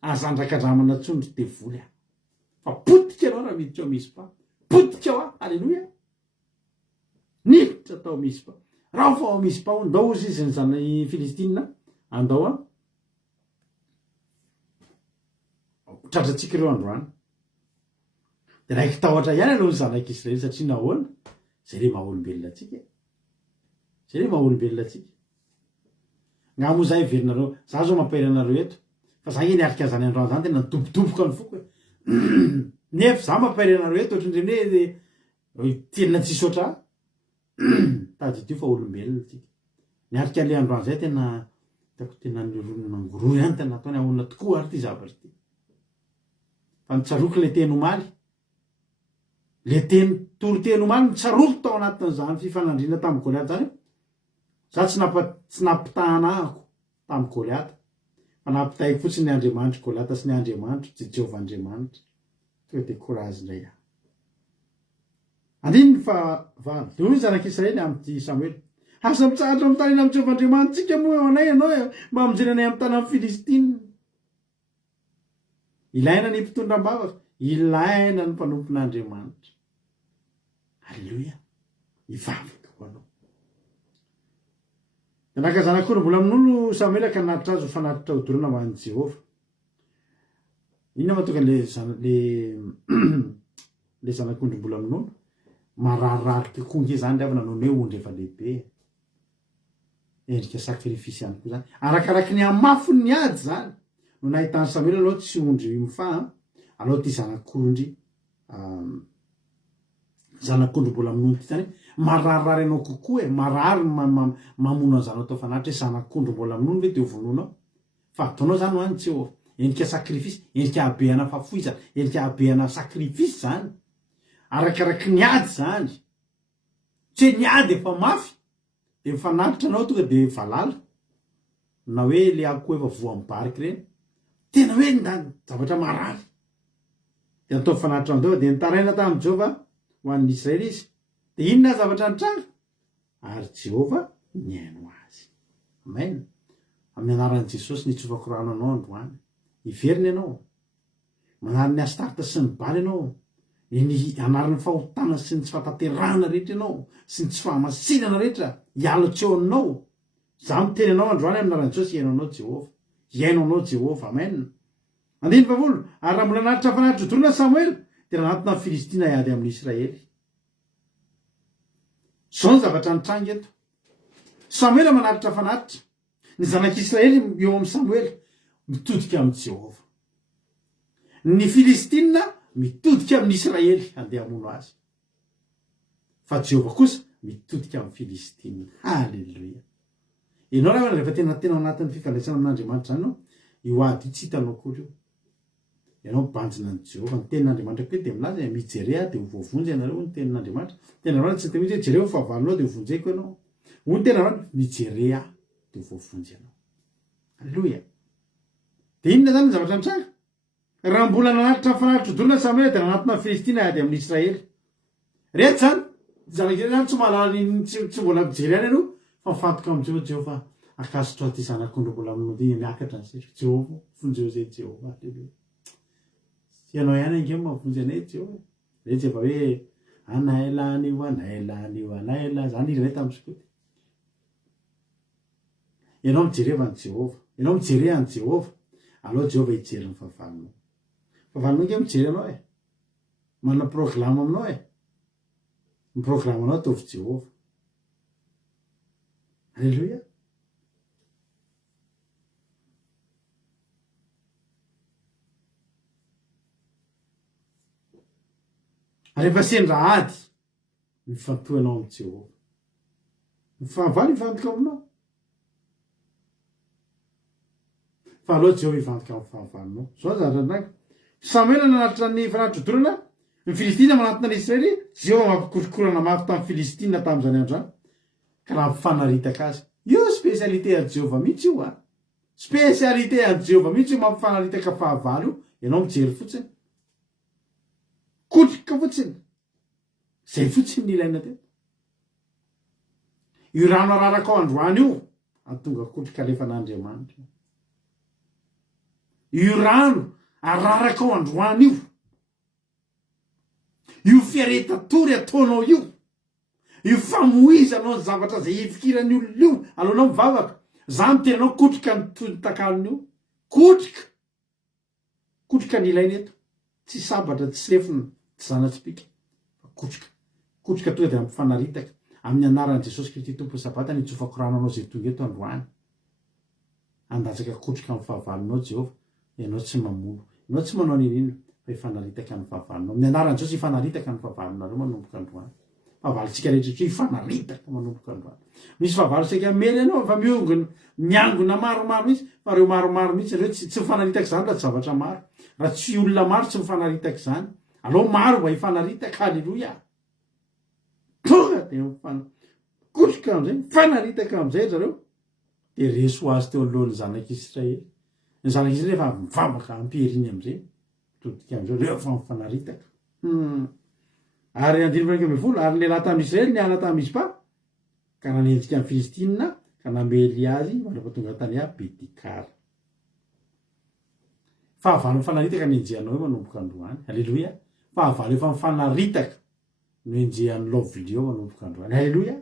azandrakadramana tsondry de voly. Fa potika ianao raha miditra ao Mizpa, potika ao. Alleluia. Niditra tao Mizpa. Raha fa ao Mizpa ndao ozy izy ny zanany Filistina, andao tratratsika ireo androany. De raiky tahotra ihany aloha ny zanak'Israely, satria nahoana zay re maha-olombelona atsika, zay re maha-olombelona atsika. Nga moa zay iverinareo, za zao mampahiranareo eto, fa za iny arika zany androany zany tena nitobotoboka ny foko. Nefa za mampahiranareo eto ohatrindreny hoe tena tsisy oatra tady ity fa olombelona atsika. Ny arika le androany zay tena tena nangoroa ihany tena nataony ahona tokoa ary ty zavatra ty. Fa nitsaroky le teny omaly, le teny toro-teny omaly nitsaroky tao anatin'izany fifanandrina tamin'ny Goliath zany. Za tsy nampitahanahako tamin'ny Goliath, fa nampitahiko fotsiny ny Andriamanitra Goliath sy ny Andriamanitra, tsy Jehova Andriamanitra. Tonga de courage indray aho. Andininy fa loa ny zanak'Israely amin'ity Samuel. Asa mitsahatra amin'ny tanina amin'ny Jehova Andriamanitra, tsika moa eo anay ianao mba hamonjena anay amin'ny tanàn'ny Filistina. Ilaina ny mpitondram-bavaka, ilaina ny mpanompon'Andriamanitra. Alleluia. Ivavaka ho anao. De naka zanak'ondry mbola amin'olo Samuel ka natitra azy ho fanatitra hodorana ho an'i Jehova. Inona mahatonga le zanak'ondry mbola amin'olo mararirary kokonge zany rehefa nanao hoe ondry efa lehibe, endrika sakrifisy ihany koa zany, arakaraky ny amafony ny ady zany. No nahitany Samuel aloha tsy ondry mifaha, aloha ty zanak'ondry mbola amin'olo ty zany mararirary anao kokoa marary mamono an'izany atao fanatitra hoe zanak'ondry mbola amin'olo ve de hovononao, fa ataonao zany ho any Jehova, endrika sakrifisy, endrika abeana fafoizana, endrika abeana sakrifisy zany, arakaraky ny ady zany. Tsy ny ady efa mafy de mifanatitra anao tonga de valala, na hoe le akoho efa voam-bariky reny, tena hoe ndany zavatra marary. De atao fanatitra amindao de nitaraina tamin'i Jehova ho an'ny Israely izy. De inona zavatra nitranga? Ary Jehova niaino azy. Amen. Amin'ny anaran'i Jesosy nitsovako rano anao androany. Iverina ianao. Manary ny Astarta sy ny Bala ianao. Ny anaran'ny fahotana sy ny tsy fahatanterahana rehetra ianao, sy ny tsy fahamasinana rehetra hiala tsy eo aminao. Za miteny anao androany amin'ny anaran'i Jesosy, iaino anao Jehova. Iaino anao Jehova. Amen. Andiny favolo, ary raha mbola nanatra fanatitra hodorana Samuel, dia nanatona ny Filistina hiady amin'ny Israely. Zao ny zavatra nitranga eto. Samuel manatitra fanatitra, ny zanak'Israely eo amin'ny Samuel mitodika amin'ny Jehova. Ny Filistina mitodika amin'ny Israely handeha hamono azy. Fa Jehova kosa mitodika amin'ny Filistina. Halleluia. Ianao raha rehefa tena anatin'ny fifandraisana amin'Andriamanitra zany ianao, io ady tsy hitanao kory io. ianao mibanjina ny Jehova ny tenin'Andriamanitra koe dia milaza mijery dia ho voavonjy ianareo ny tenin'Andriamanitra tena rano tsy temy hoe jereo fahavalonao dia ho vonjeko ianao ho ny tena rano mijery dia ho voavonjy ianao alleloia dia inona zany ny zavatra nitranga raha mbola nanatitra fanatrodorona Samuel dia nanatina ny Filistina ady amin'ny Israely rehetra zany zanak'ireny zany tsy mahalala tsy mbola mijery any ianao fa mifantoka amin'Jehova Jehova akasitro aty zanak'ondro mbola amin'ody miakatra ny setroko Jehova vonjeo zay Jehova alleloia ianao ihany angeo mahavonjy anay Jehova rehetra efa hoe anailanyio anailanyio anaila zany izy tamin'ny sokoty ianao mijereva ny Jehova ianao mijery any Jehova aleo Jehova hijery ny fahavalonao fahavalonao nge mijery anao manana programa aminao ny programa anao ataovy Jehova alleloia rehefa sendra ady mifantohanao amin'ny Jehova mifahavaly mifantoka aminao fa aloha Jehova hivantoka amin'ny fahavalonao zao zaranaka Samuel nanatitra ny fanatrodorana ny Filistina manatona ny Israely Jehova mampikorokorana mafy tamin'ny Filistina tamin'izany andro zany ka raha mifanaritaka azy io spécialité a Jehova mihitsy io spécialité a Jehova mihitsy io mampifanaritaka fahavalo io ianao mijery fotsiny kotrika fotsiny zay fotsiny ny ilaina teto io rano araraka ao androany io atonga kotrika alefan'Andriamanitra io rano araraka ao androany io fiaretatory ataonao io famoizanao ny zavatra zay ifikirany olona io alohanao mivavaka za mitenanao kotrika ny takalony io kotrika ny ilaina eto tsy sabatra tsy lefona tsy zanatsy pika kotrika tonga dia mifanaritaka amin'ny anaran'i Jesosy Kristy tompo sabata ny itsofako rano anao zay tonga eto androany andatsaka kotrika amin'ny fahavalonao Jehova ianao tsy mamono ianao tsy manao ninina fa ifanaritaka ny fahavalonao amin'ny anaran'i Jesosy ifanaritaka ny fahavalonareo manomboka androany fahavalontsika rehetra ifanaritaka manomboka androany misy fahavalo saika mely ianao fa miangona maromaro mihitsy fa reo maromaro mihitsy reo tsy mifanaritaka zany raha tsy zavatra maro raha tsy olona maro tsy mifanaritaka zany aloha maro mba ifanaritaka halleloia tonga dia kotrika am'izay mifanaritaka am'izay zareo dia resy ho azy teo alohany zanak'Israely ny zanak'Israely efa mivavaka ampieriny am'izay todika am'izay reo efa mifanaritaka ary andininy amby folo ary lehilahy tamin'ny Israely niala tamin'ny Mispa ka nanenjika amin'ny Filistina ka namely azy mandrapatonga tany Betikara fahavalo mifanaritaka ny enjehanao eo manomboka androany halleloia fahavalo efa mifanaritaka no enjehan'ny lovilio manomboka androany halleloia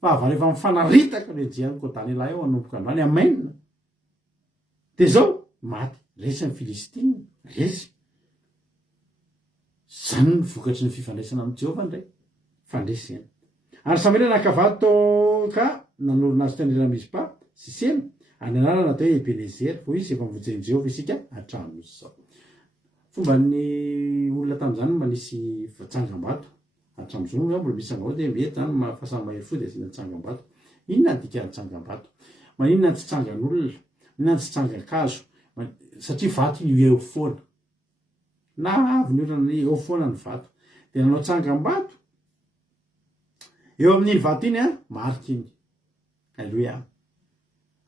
fahavalo efa mifanaritaka no enjehan'ny kotany lahy eo manomboka androany amen dia zao maty resy ny Filistina resy zany ny vokatry ny fifandraisana amin'ny Jehova ndray fandresena ary Samuel nakavato ka nanorina azy tandrena Mispa sy Sena any anarana atao hoe Ebenezer fo izy efa mivonjeny Jehova isika hatramin'izy zao fomba ny olona tamin'izany manisy tsangam-bato hatramin'izao moa mbola misy tsangam-bato dia mety zany mahafasamahery fo dia asiana tsangam-bato inona dika ny tsangam-bato inona tsy tsangan'olona inona tsy tsangan-kazo satria vato io eo foana na avy ny olona eo foana ny vato dia nanao tsangam-bato eo amin'iny vato iny marika iny halleloia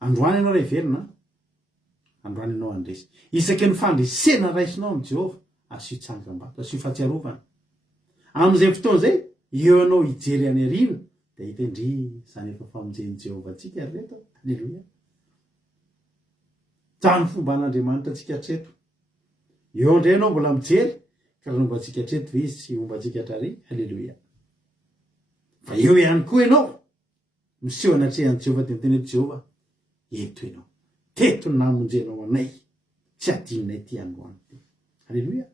androany ianao reheverina androany ianao andresy isaky ny fandresena raisinao amin'ny Jehova asio tsangam-bato asio fahatsiarovana amin'izay fotoana zay eo ianao hijery any arina dia hita indry zany efa famonjeny Jehova atsika reto halleloia zany fomba an'Andriamanitra atsika hatreto eo indray ianao mbola mijery ka raha nomba atsika hatreto izy sy omba atsika hatrary halleloia fa eo ihany koa ianao miseho anatrehan'i Jehova dia miteny hoe Jehova eto ianao teto ny namonjenao anay tsy adinonay ty androany ty halleloia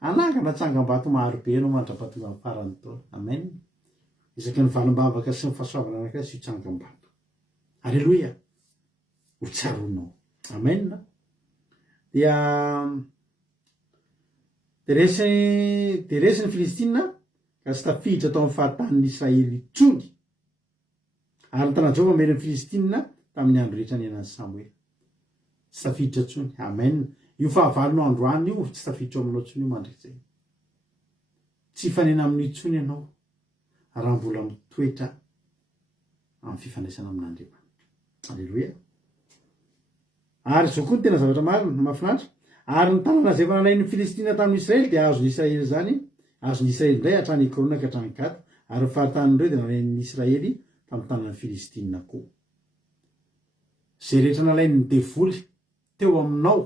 anangana tsangam-bato marobe ianao mandrapatonga amin'ny farany taona amen isaky ny valim-bavaka sy ny fahasoavana anankiray sy tsangam-bato halleloia ho tsaronao amen dia resy ny Filistina ka sy tafiditra tao amin'ny fahatanin'ny Israely itsony ary ny tana Jehova mely ny Filistina tamin'ny andro rehetra ny anan'ny Samuel sy tafiditra tsony amen io fahavalonao androany io tsy tafiditra aminao tsony io mandrikzay tsy fanena amin'ny itsony ianao raha mbola mitoetra amin'ny fifandraisana amin'andriamanitra. Alleloia. Ary zao koa ny tena zavatra mahafinaritra, ary ny tanàna zay efa nalain'ny Filistina tamin'ny Israely dia azon'ny Israely zany, azon'ny Israely indray hatrany Ekrona ka hatrany Gata, ary fahatanin'ireo dia nalain'ny Israely tamin'ny tanàn'ny Filistina koa. Zay rehetra nalain'ny devoly teo aminao,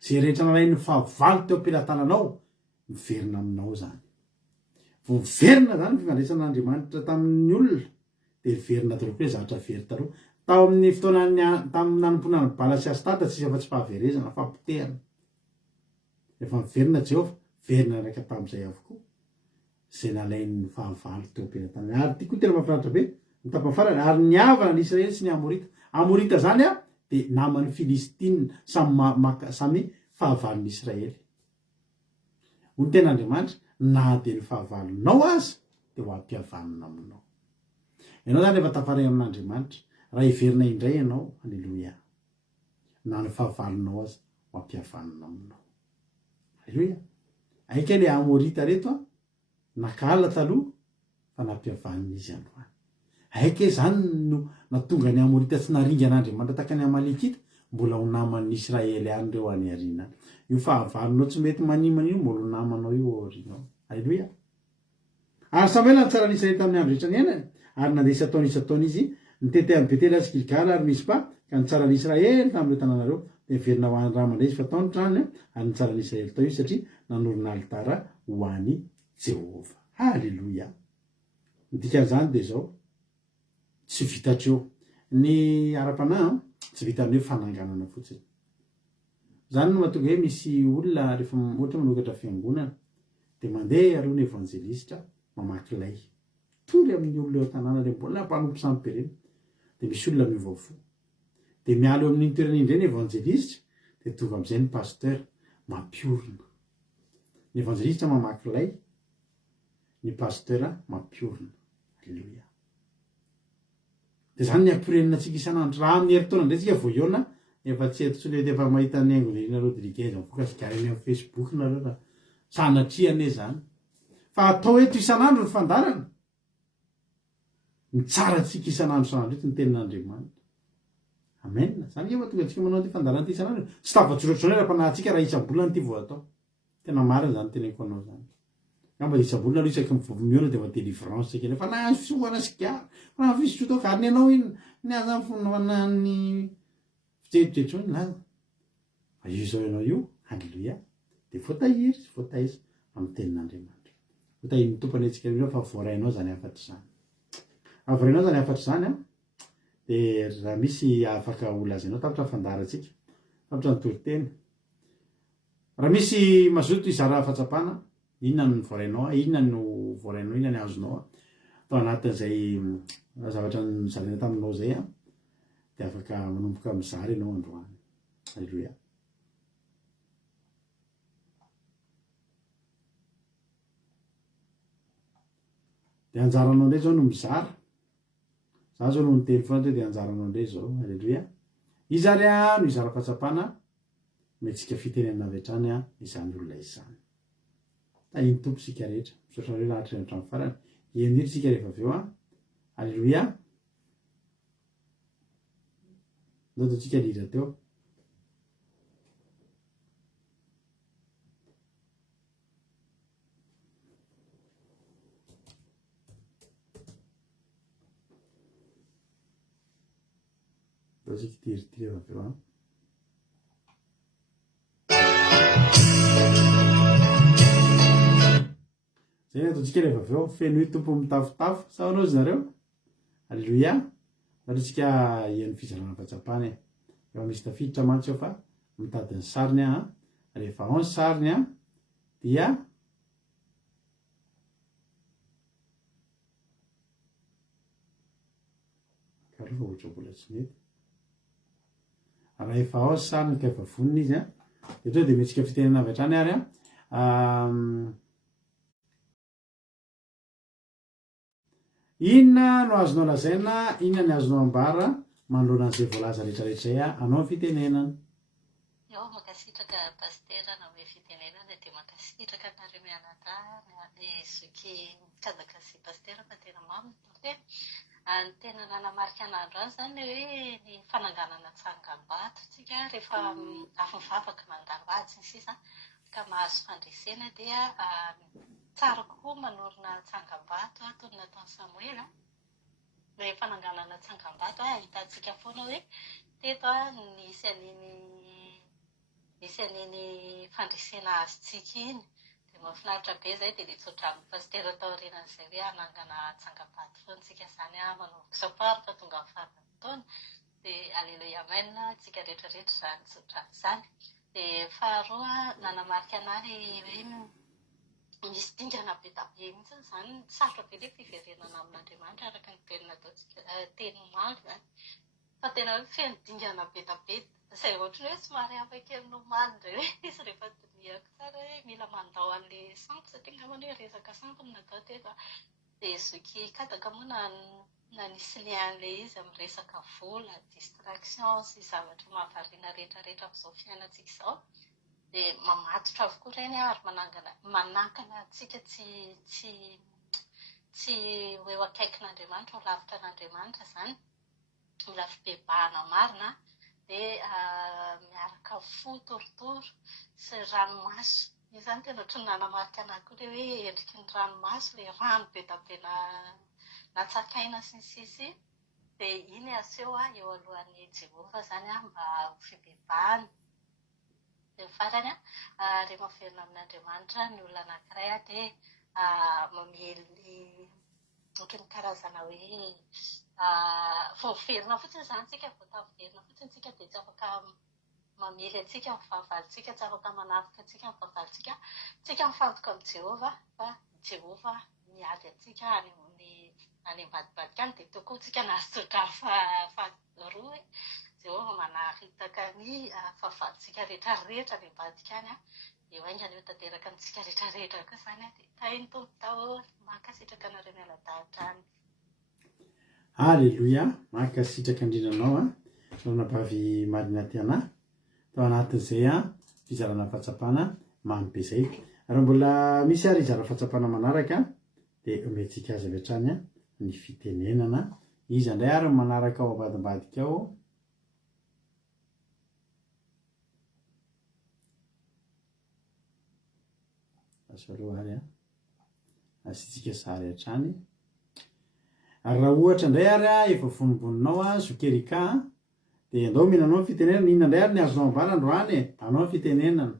zay rehetra nalain'ny fahavalo teo am-pelatananao, miverina aminao zany. Vao miverina zany fifandraisan'Andriamanitra tamin'ny olona dia verina taloha koa zavatra very taloha. Tao amin'ny fotoana tamin'ny nanomponana bala sy Astata tsy afa-tsy fahaverezana fa potehana. Efa miverina Jehova, verina raika tamin'izay avokoa zay nalain'ny fahavalo teo am-pelatanana. Ary tia koa tena mahafinaritra be ny tapany farany, ary niavana ny Israely sy ny Amorita. Amorita zany dia naman'ny Filistina samy fahavalon'ny Israely. Ho ny ten'Andriamanitra na dia ny fahavalonao aza dia ho ampihavanina aminao. Ianao zany rehefa tafaray amin'Andriamanitra, raha hiverina indray ianao, alleloia, na ny fahavalonao aza ho ampihavanina aminao. Alleloia. Aika le Amorita reto nakala taloha fa nampihavanina izy androany. Aika zany no natonga ny Amorita tsy naringan'Andriamanitra taka ny Amalekita, mbola ho naman'ny Israely any reo any arina. Io fahavalonao tsy mety manimanio mbola ho namanao io aorinao. Alleloia. Ary Samuel nitsaran'ny Israely tamin'ny andro rehetra ny ainany, ary nandeha isataona izy nitety amin'ny Betela sy Gilgala ary Mispa ka nitsaran'ny Israely tamin'ireo tanànareo. Dia miverina ho an'ny raha mandray izy fataonitra any ary nitsaran'ny Israely tao izy satria nanorina alitara ho an'ny Jehova. Halleloia. Ny dikan'izany dia zao, tsy vitatreo ny ara-panahy, tsy vita amin'ny hoe fananganana fotsiny. Zany no mahatonga hoe misy olona rehefa ohatra manokatra fiangonana dia mandeha aloha ny evanjelista mamaky lay tory amin'ny olona eo tanàna le mbola mpanompo sampy-perena, dia misy olona mivao fo dia mialo amin'iny toerana indray ny evanjelista dia tovy amin'izay ny pasteur mampiorina. Ny evanjelista mamaky lay, ny pasteur mampiorina. Alleluia. Dia zany ny ampirenina antsika isan'andro. Raha amin'ny herintaona indray tsika voiona efa tsy eto tsony efa mahita ny haingony nareo dirigeza mivoaka sy gareny amin'ny Facebook nareo raha sanatria zany. Fa atao eto isan'andro ny fandarana. Ny tsara antsika isan'andro eto ny tenin'Andriamanitra. Amen. Zany efa tonga antsika manao ty fandarana ty isan'andro. Tsy tafatsorotsorona raha-panahintsika raha isam-bolana ty vao atao. Tena marina zany teneniko anao zany. Gamba isam-bolana aloha isaky mivomiona dia efa délivrance tsika. Fa na fisoana sigara, fa na fisotroka ary ianao iny ny aza fanaovana ny fijerijetrony laza. Fa io zao ianao io, halleluia, dia voatahiry sy voataiza amin'ny tenin'Andriamanitra. Voatahiry ny tompany antsika io fa voarainao zany afatra zany. Avorainao zany afatra zany dia raha misy afaka olazainao tapitra fandarantsika, tapitra ny toriteny. Raha misy mazoto izara fahatsapana, inona no voarainao, inona no voarainao, inona no azonao atao anatin'izay zavatra nizaraina taminao zay dia afaka manomboka mizara ianao androany. Alleluia. Dia anjaranao indray zao no mizara. Za zao no niteny foana dia anjaranao indray zao. Alleluia. Izary no izara fahatsapana metsika fitenenana avy hatrany izany olona izany. Tahiny tompo sika rehetra, misaotra hoe lahatra ny hatramin'ny farany. Ieniry sika rehefa avy eo. Alleluia. Ndao ataontsika lira teo. Ataontsika tiritiri avy eo. Zay ataontsika rehefa avy eo. Feno hoe tompo mitafotafo. Sa anao izy nareo? Alleluia. Ataontsika hihaino fizarana fahatsapana. Efa misy tafiditra mantsy eo fa mitady ny sariny rehefa ao ny sariny dia karofa ohatra mbola tsy mety. Raha efa ao ny sariny ka efa vonona izy dia ohatra dia metsika fitenena avy hatrany ary inona no azonao lazaina, inona ny azonao ambara manoloana an'izay voalaza rehetrarehetra anao ny fitenenana. Eo mankasitraka pastera na hoe fitenenana dia mankasitraka nareo mianadahy dia zoky mikajaka sy pastera fa tena mamy dia ny tena nanamarika an'andro any izany hoe ny fananganana tsangam-bato tsika rehefa afo mivavaka mandalo ady ny sisa ka mahazo fandresena dia tsara kokoa manorina tsangam-bato toy ny nataon'i Samuela. Ilay fananganana tsangam-bato ahitantsika foana hoe teto nisy an'iny fandresena azontsika iny dia mahafinaritra be izay dia tsotra amin'ny pastera tao aorianan'izay hoe hanangana tsangam-bato foantsika izany manao kisaparoka tonga amin'ny farany taona dia aleloia amen tsika rehetrarehetra izany tsotra izany. Dia faharoa nanamarika anahy hoe misy dingana be tabe mihitsy izany sarotra be ilay fiverenana amin'Andriamanitra araka ny teny maro izany fa tena hoe feno dingana be tabe izay ohatry hoe somary hafa kely nomaly indray hoe izy rehefa dinihako tsara hoe mila mandao an'ilay sampo satria angambany hoe resaka sampo no natao teto dia zoky kataka moa na nisy lian'ilay izy amin'ny resaka vola, distraction sy zavatra mahavariana rehetrarehetra amin'izao fiainantsika izao dia mamatotra avokoa ireny ary manakana antsika tsy ho eo akaikin'Andriamanitra ho lavitra an'Andriamanitra izany mila fibebahana marina dia miaraka fo torotoro sy ranomaso. Io izany tena ohatry ny nanamarika anahy koa ilay hoe endriky ny ranomaso ilay rano be tabe natsakaina sy ny sisa dia iny aseho eo alohan'ny Jehova izany mba ho fibebahana. Dia ny farany rehefa maverina amin'Andriamanitra ny olona anankiray dia mamely ohatran'ny karazana hoe voaverina fotsiny izany tsika voataverina fotsiny tsika dia tsy afaka mamely antsika amin'ny fahavalontsika, tsy afaka manafika antsika amin'ny fahavalontsika. Tsika mifantoka amin'ny Jehova fa Jehova miady antsika any ambadibadika any dia tokony tsika nahazotra faharoa hoe Jehova manaritaka ny fahavalontsika rehetrarehetra any ambadika any eo aingany ho tanteraka antsika rehetrarehetra koa izany dia tahiny tompo daholo mankasitraka anareo miala-davitra any. Aleloia, mankasitraka indrindra anao ranabavy Marina Tiana tao anatin'izay fizarana fahatsapana mamy be izay. Raha mbola misy ary hizara fahatsapana manaraka dia omentsika azy avy hatrany ny fitenenana izy indray ary manaraka ao ambadimbadika ao. Asaroa ary asitsika sary hatrany. Ary raha ohatra indray ary efa vonimboninao zokerika dia andao mihinanao fitenenana. Inona indray ary ny azonao ambara androany anao fitenenana.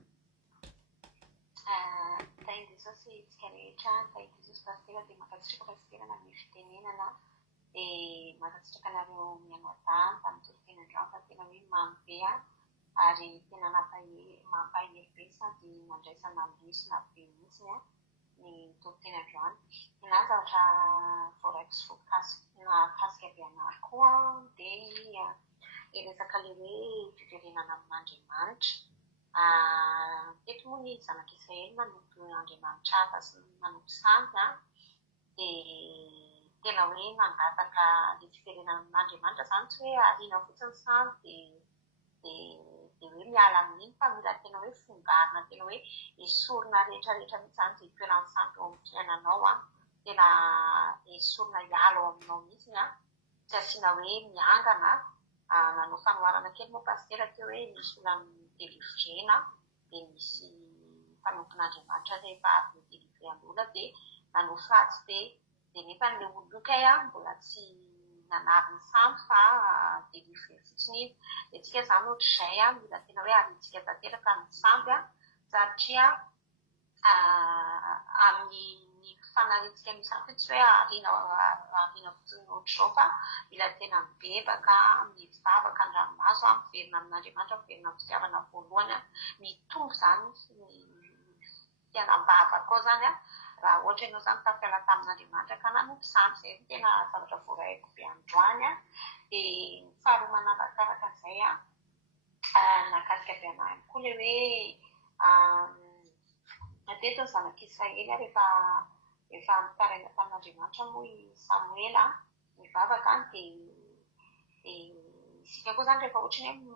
Tainy Jesosy tsika rehetra, tainy Jesosy pastera dia mankasitraka pastera na ny fitenenana dia mankasitraka anareo mianadahy tamin'ny toro-tenandroany fa tena hoe mamy be ary tena mampahery be sady nandraisana lesona be mihitsy ny toro-tenandroany. Na zavatra voaraiko sy voakasika be anahy koa dia resaka ilay hoe fiverenana amin'Andriamanitra. Teto moa ny zanaka Israely manompo Andriamanitra hafa sy manompo samby dia tena hoe mangataka ilay fiverenana amin'Andriamanitra izany tsy hoe ariana fotsiny samby dia hoe miala amin'iny fa mila tena hoe fongarina tena hoe esorina rehetrarehetra mihitsy izany izay toeran'ny sampy eo amin'ny fiainanao tena esorina hiala ao aminao mihitsy tsy asiana hoe miangana. Nanao fanoharana kely moa pastera teo hoe misy olona midelivrena dia misy mpanompon'Andriamanitra rehefa avy mideliveran'olona dia nanao fratsy be dia nefa n'ilay olokay mbola tsy nanary ny sampy fa delivre fotsiny izy. Dia tsika izany ohatr'izay mila tena hoe arintsika tanteraka ny sampy satria amin'ny fanariantsika ny sampy tsy hoe ariana fotsiny ohatr'izao fa mila tena mibebaka mivavaka ny ranomaso miverina amin'Andriamanitra miverina amin'ny fitiavana voalohany mitombo izany fiainam-bavaka ao izany raha ohatra ianao izany tafiala tamin'Andriamanitra ka nanompo sampy izay no tena zavatra voaraiko be androany dia faharoa manarakaraka izay nakasika be anahy koa ilay hoe teto ny zanak'Israely rehefa mitaraina tamin'Andriamanitra moa i Samuela mivavaka dia isika koa izany rehefa ohatra ny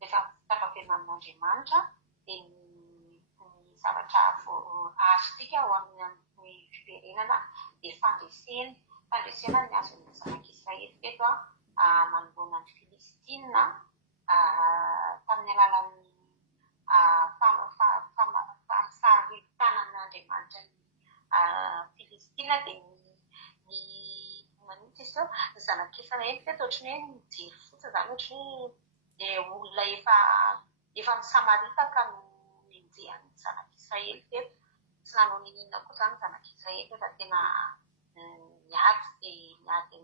hoe rehefa tapa-pena amin'Andriamanitra dia ny zavatra azontsika ho amin'ny fiverenana dia fandresena ny azon'ny zanak'Israely teto manoloana ny Filistina tamin'ny alalan'ny fahasahitanan'Andriamanitra ny Filistina dia ny manitsy izy ny zanak'Israely teto ohatrany hoe mijery fotsiny izany ohatrany hoe olona efa misamaritaka no mijehan'ny zanak'Israely teto tsy nanao ninona koa izany zanak'Israely fa tena miady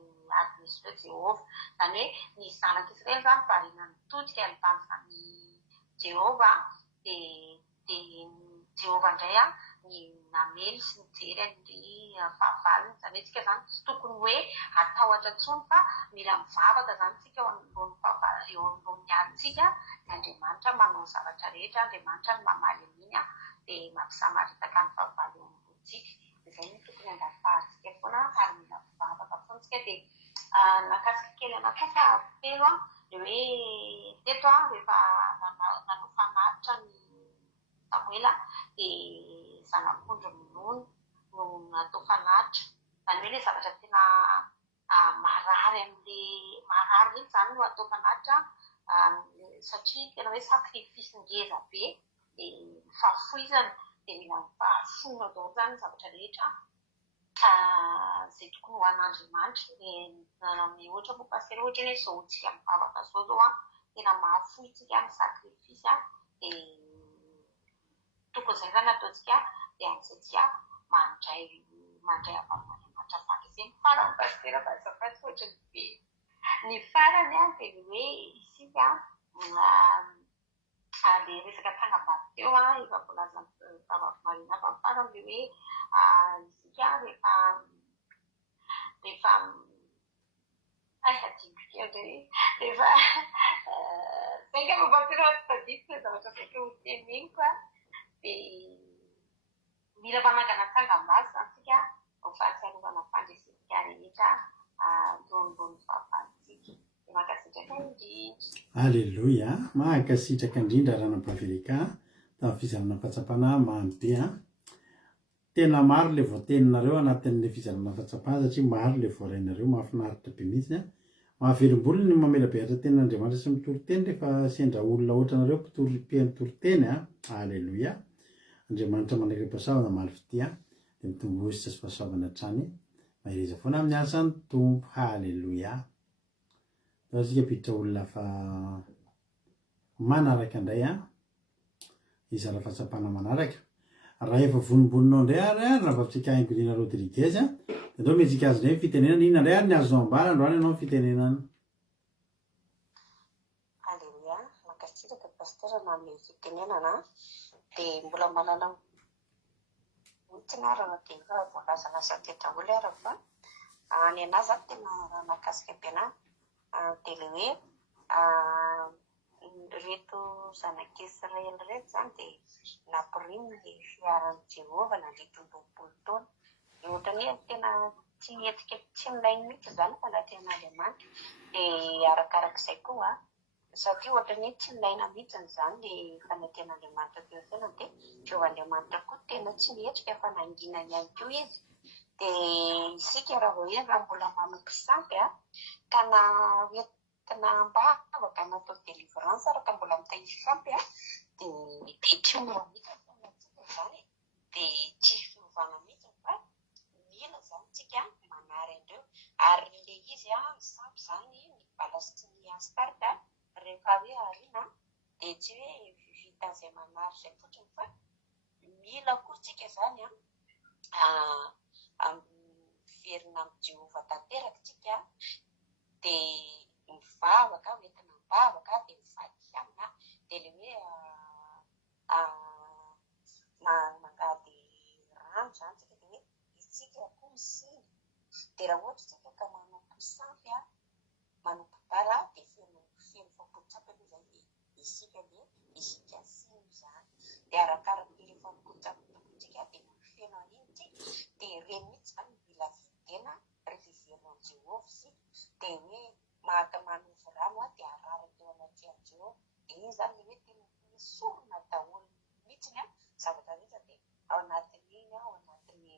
misy hoe Jehova izany hoe ny zanak'Israely izany variana nitodika ny tanjonan'ny Jehova dia Jehova indray ny namely sy mijery ny fahavaliny izany hoe tsika izany tsy tokony hoe atahotra intsony fa mila mivavaka izany tsika eo anoloan'ny adintsika ny Andriamanitra manao ny zavatra rehetra Andriamanitra ny mamaly amin'iny dia mampisamaritaka ny fahavalo eo ambonitsika izay no tokony andafahantsika foana ary mila mivavaka foana tsika dia nakasika kely anatao fahavelo dia hoe teto rehefa nanao fanatitra ny Samuela dia zanak'ondry Nono no natao fanatitra izany hoe ilay zavatra tena marary marary izany no atao fanatitra satria tena hoe sakrifisy ngeza be dia fahafoizana dia mila mifahafono daholo izany ny zavatra rehetra izay tokony ho an'Andriamanitra dia ohatra moa pasitera ohatra hoe izao tsika mivavaka izao zao tena mahafoy tsika ny sakrifisy dia tokony izay zany ataontsika dia antsika mandray avaman'Andriamanitra fandreseny farany pasitera fa azafady ohatra ny be ny farany dia ny hoe isika le resaka tangam-bato teo efa voalaza Marina fa ny farany le hoe isika rehefa rehefa sainga mapasitera tadidika zavatra saika ho teneny koa dia mila manangana tangam-bato zany tsika ho fahatsiarovana fandresika rehetra lohalohany fahavalitsika dia mankasitraka indrindra. Alleloia, mankasitraka indrindra ranam-pahavelika tamin'ny fizarana fahatsapana mamy be tena maro le voateninareo anatin'le fizarana fahatsapana satria maro le voarainareo mahafinaritra be mihitsy mahavelom-bolo ny mamela behatra tenin'Andriamanitra sy mitory-teny rehefa sendra olona ohatranareo mpitori-teny alleloia. Andriamanitra manaraka-pahasahoana maly fitia dia mitombohositra sy fahasahoana hatrany mahireza foana amin'ny asany tompo alleloia. Fa sika piditra olona fa manaraka indray izara fahatsapana manaraka raha efa vonimboninao indray ary raha vatsika Ingolina Rodriguez dia metsika azy indray fitenenana inona indray ary ny azonao ambara androany ianao ny fitenenana. Alleluia, mankasitraka pasitera na amin'ny fitenenana dia mbola manana mitsina raha dia voalazana satetra olo ara fa ny anahy zany tena raha mahakasika be anahy dia le hoe reto zanak'Israely reto zany dia nampirimy ny fiaran'i Jehova nandritry 20 taona ohatrany hoe tena tsy hetsika tsy milainy mihitsy izany fanaten'Andriamanitra dia arakarak'izay koa satria ohatrany hoe tsy milaina mihitsy izany dia fanaten'Andriamanitra teo tena dia Jehovahandriamanitra koa tena tsy mihetsika fa nangina ihany koa izy dia isika raha hoe raha mbola mampisampy ka na hoentina ambavaka natao délivrance raha mbola mitahiry sampy dia tsy mora mihitsy foanatsika izany dia tsy fiovana mihitsy fa mila zany tsika manary andreo ary le izy misampy zany mibalasy tsy ny astarta rehefa hoe ariana dia tsy hoe vita izay manary izay fotsiny fa mila koa tsika zany verina amin'ny Jehova tanteraka tsika dia mivavaka hoentina mivavaka dia mivady amina dia le hoe mangady rano zany tsika dia hoe isika koa misiny dia raha ohatra tsika ka manompo sampy manompo bara dia feno fampotsapy aloha zay dia isika le isika siny zany dia arakaraka le fampotsapy tokontsika dia mifeno an'iny tsika dia reny mihitsy zany mila videna reviveron'i Jehova sika dia hoe mahaka manovy rano dia araraka eo anaty Jehova dia iny zany le hoe tena misorona daholo mihitsiny a zavatra rehetra dia ao anatin'iny ao anatin'ny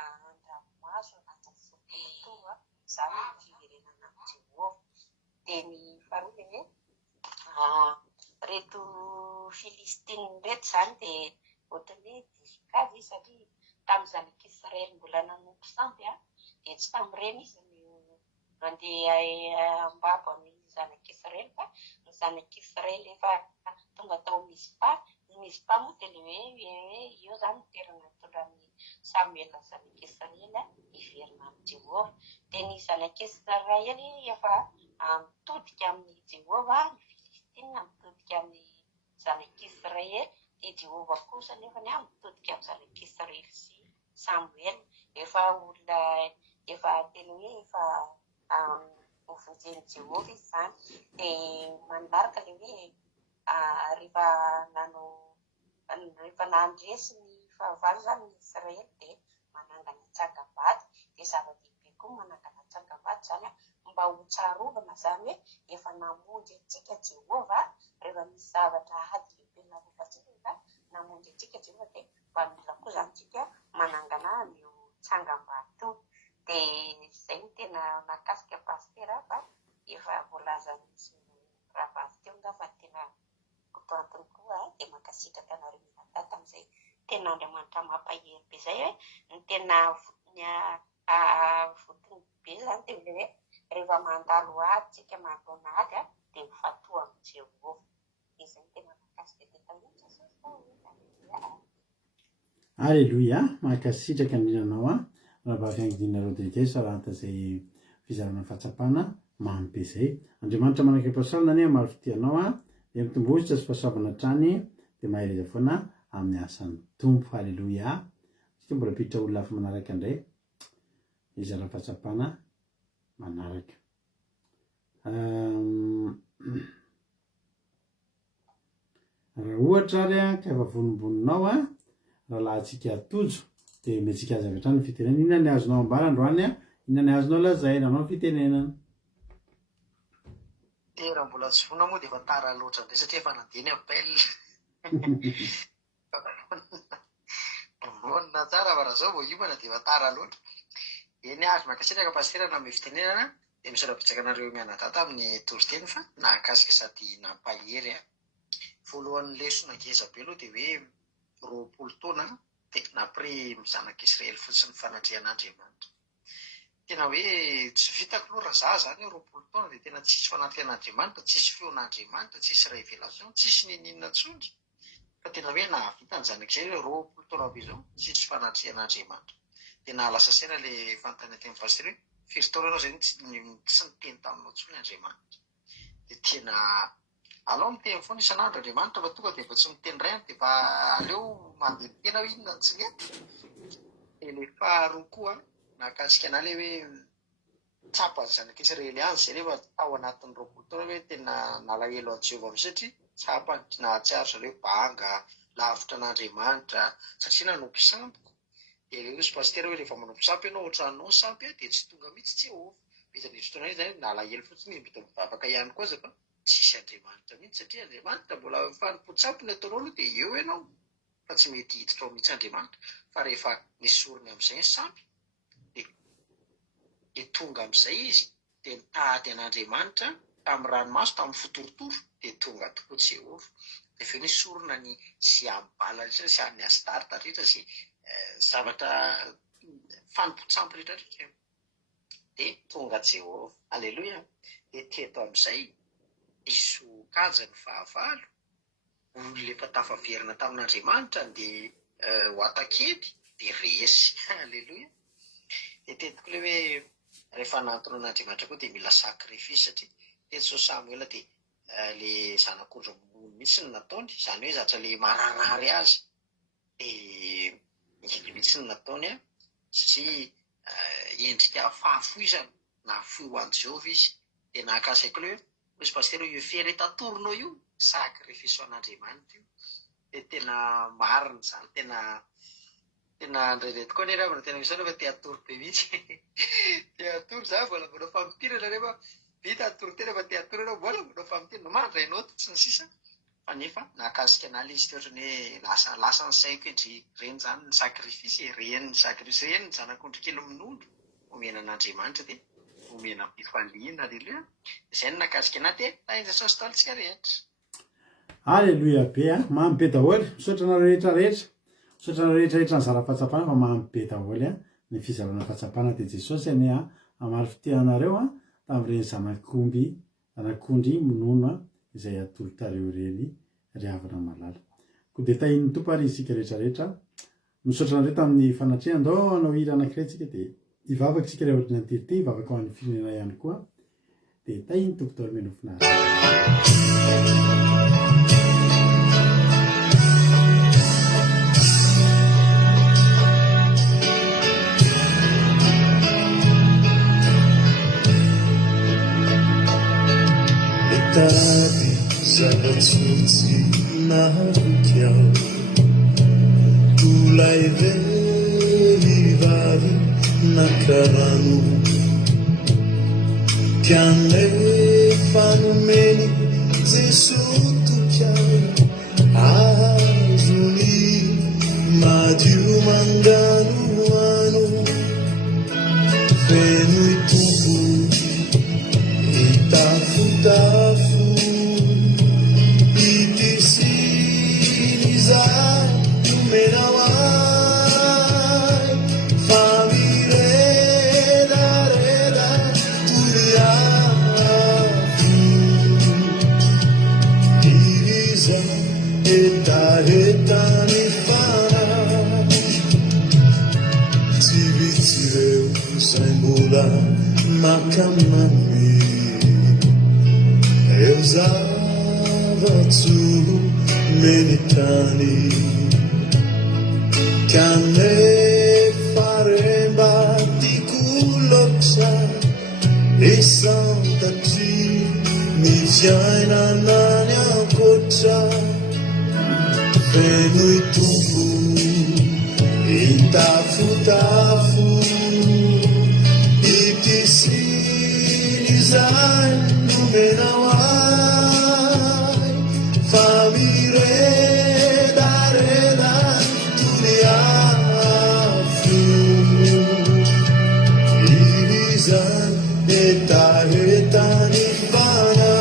andranomaso anatin'ny fotontolo a zany ny fiverenana amin'ny Jehovah. Dia ny faharoa le hoe reto Filistiny reto zany dia ohatran'ny hoe divikavy izy satria tamin'ny zanak'Israely mbola nanompo sampy a dia tsy tamin'ireny izy mandeha ambabo amin'ny zanak'Israely fa ny zanak'Israely efa tonga tao Mizpa moa dia le hoe io zany toerana nitondran'ny Samuel zanak'Israely hiverina amin'ny Jehovah. Dia ny zanak'Israely efa mitodika amin'ny Jehovah, ny Filistina mitodika amin'ny zanak'Israely, dia Jehovah kosa nefa mitodika amin'ny zanak'Israely sy Samuel. Efa olona efa tena hoe efa vonjen'i Jehovah izy zany. Dia manaraka le hoe rehefa nandresy ny fahavalo zany ny Israely dia manangana tsangam-bato. Dia zava-dehibe koa manangana tsangam-bato zany mba ho tsarovana zany hoe efa namonjy antsika Jehovah rehefa misy zavatra ady lehibe narovatsika ka namonjy antsika Jehovah dia mba mila koa zany tsika manangana an'io tsangam-bato. Dia izay no tena nakasika pastera fa efa voalaza mihitsy rahavavy teo nga fa tena kotoantony koa dia mankasitraka anareo miladata amin'izay tena Andriamanitra mampahery be izay hoe ny tena votony be zany dia le hoe rehefa mandalo ady tsika mandona ady dia mifatoa amin'ny Jehovah. Izay no tena makasika tetan'io Alleluia, mankasitraka indrinanao rahavavy Angidina Rodriguez arahanta izay fizarana fahatsapana mamy be izay. Andriamanitra manaka-pahasalana any maro fitianao dia mitombohitra sy fahasoavana hatrany dia mahereza foana amin'ny asan'ny tompo. Alleluia. Tsika mbola piditra olona hafa manaraka indray fizarana fahatsapana manaraka. Raha ohatra ary ka efa vonimboninao raha lahantsika tojo dia metsika azy avy hatrany fitenenana. Inona ny azonao ambara androany inona ny azonao lazaina anao fitenenana. Dia raha mbola tsy vona moa dia efa tara loatra indray satria efa nandiny appel. Vonona tsara fa raha zao vao hiomana dia efa tara loatra. Eny azo mankasitraka pastera na fitenenana dia misaotra-bitsaka anareo mianadata amin'ny toriteny fa nakasika sady nampahery. Voalohan'ny lesona ngeza be aloha dia hoe 20 taona dia napre zanak'Israely fotsiny fanandrian'Andriamanitra. Tena hoe tsy vitako aloha raha za zany 20 taona dia tena tsisy fananten'Andriamanitra, tsisy feon'Andriamanitra, tsisy révélation, tsisy ninina tsondry. Fa tena hoe nahavita ny zanak'Israely 20 taona be zao tsisy fananten'Andriamanitra. Dia nahalasa saina ilay fanontaniana teny pastera hoe firy taona ianao izay tsy niteny taminao intsony Andriamanitra. Dia tena alao miteny foana isan'andro Andriamanitra fa tonga dia efa tsy miteny ray dia efa aleo mandeha tena hoe inona tsy mety. Dia ilay faharoa koa nakasika anay ilay hoe tsapa ny zanak'Israely any izay rehefa tao anatin'ny 20 taona hoe tena nalahelo an'i Jehovah amin'izay satria tsapany nahatsiaro zareo banga lavitra an'Andriamanitra satria nanompo sampy. Dia ilay ozy pastera hoe rehefa manompo sampy ianao ohatranao sampy dia tsy tonga mihitsy Jehovah. Vita ny fotoana izany nalahelo fotsiny mita mivavaka ihany koa fa tsisy Andriamanitra mihitsy satria Andriamanitra mbola fanompo-tsampy ny ataonao aloha dia eo ianao fa tsy mety hiditra ao mihitsy Andriamanitra. Fa rehefa nisorony amin'izay ny sampy dia tonga amin'izay izy dia nitady an'Andriamanitra tamin'ny ranomaso tamin'ny fotorotoro dia tonga tokoa Jehovah. Dia efa nisorona ny sy ambala rehetra sy any Astarta rehetra sy zavatra fanompo-tsampy rehetra dia tonga Jehovah. Alleluia. Dia teto amin'izay diso kaja ny fahavalo olona efa tafaverina tamin'Andriamanitra dia ho atakedy dia resy. Alleluia. Dia tetiko ilay hoe rehefa nantona an'Andriamanitra koa dia mila sakrifisy satria teto izao Samuel dia ilay zanak'ondro ambony mihitsy ny nataony, izany hoe zatra ilay mararary azy dia inginy mihitsy ny nataony satria endrika fahafoizana na foy ho an'i Jehovah izy. Dia nahakasika ilay hoe izy pastera io fery tatoronao io sakrifisy an'Andriamanitra io. Dia tena marina izany tena ndraindray tokoa ny raha tena misy rehefa te atoro be mihitsy. Te atoro za mbola famotirana rehefa vita atoro tena fa te atoro ianao mbola famotirana mandray noty tsy ny sisa fa nefa nakasika an'ala izy ohatra ny hoe lasa ny saiko edry reny zany ny sakrifisy reny ny sakrifisy reny ny zanak'ondry kely minondro omena an'Andriamanitra dia omena mpifaliana aleloia. Izay no nakasika anahy dia tainy Jesosy talitsika rehetra. Aleloia be a mamy be daholo misaotra anareo rehetrarehetra misaotra anareo rehetrarehetra ny zara-pahatsapana fa mamy be daholo a ny fizarana fahatsapana dia Jesosy any a amary fiteanareo a tamin'ireny zanak'ondry minono izay atolo tareo reny ryavana malala ko dia tahin'ny tompo ary isika rehetrarehetra misaotra anareo tamin'ny fanatrehana andao anao hira anankiray tsika dia hivavaka isika rehefa ohatry ny antety hivavaka ho an'ny firenena ihany koa dia tahin'ny tompo daholo menofinazy. Tardy zava-tsotsy nahavikyao tolay vehivavy nakarano kianefa nomeny Jesosy tokiao azony madio mangano ano feno itompo itafotafo makamami eu zava-tsoro menitany kanefa remba tiako loksa isantatry mifiainanany ankoatra feno itompo itafotafo Zai numenawai famire reda tuniafu irizan eta nifana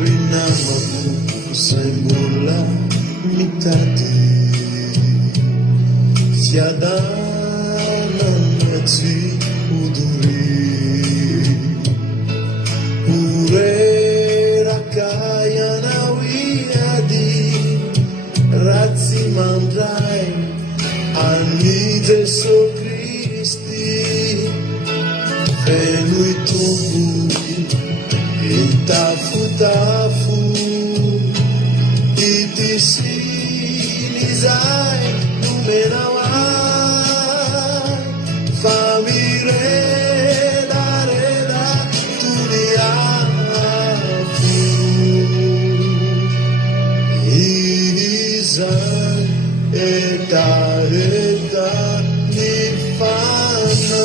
rinamaku sembola mitati siadana nati uduri mandrai anni Gesù Cristi feno itombo itafutafu itisinizai numenawai famire reda tuniafu izai eta nifana.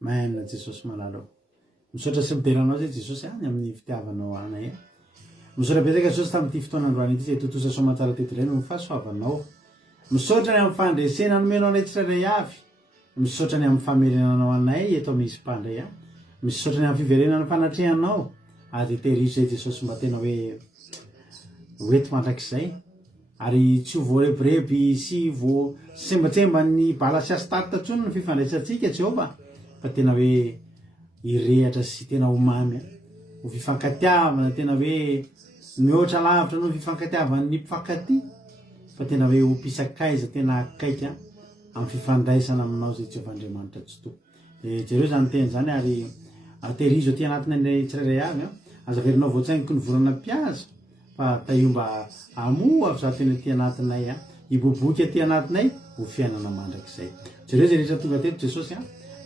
Maina Jesosy malalo misaotra sy mideranao zay Jesosy any amin'ny fitiavanao anay misaotra betsaka Jesosy tamin'ity fotoana androany ity zay totosa somatsara teto ireny no fahasoavanao misaotra ny amin'ny fandresena nomenao anay tsirairay avy misaotra ny amin'ny famerenanao anay eto misy mpandray a misaotra ny amin'ny fiverenana fanatrehanao ary tehirizy zay Jesosy mba tena hoe oety mandrakizay ary tsy ho voarebireby sy vo sembatsemba ny bala sy astarta tsony ny fifandraisantsika Jehova fa tena hoe irehatra sy tena homamy ho fifankatiavana tena hoe mihoatra lavitra no fifankatiavana ny mpifankaty fa tena hoe ho mpisakaiza tena akaiky amin'ny fifandraisana aminao zay Jehovah'Andriamanitra tsy to jereo zany teny zany ary tehirizy aty anatiny ny tsirairay avy azaverinao voatsaingiko ny vorana piaza fa tahiomba amoa avy za teny aty anatinay iboboky aty anatinay ho fiainana mandrakizay jereo zay rehetra tonga teto Jesosy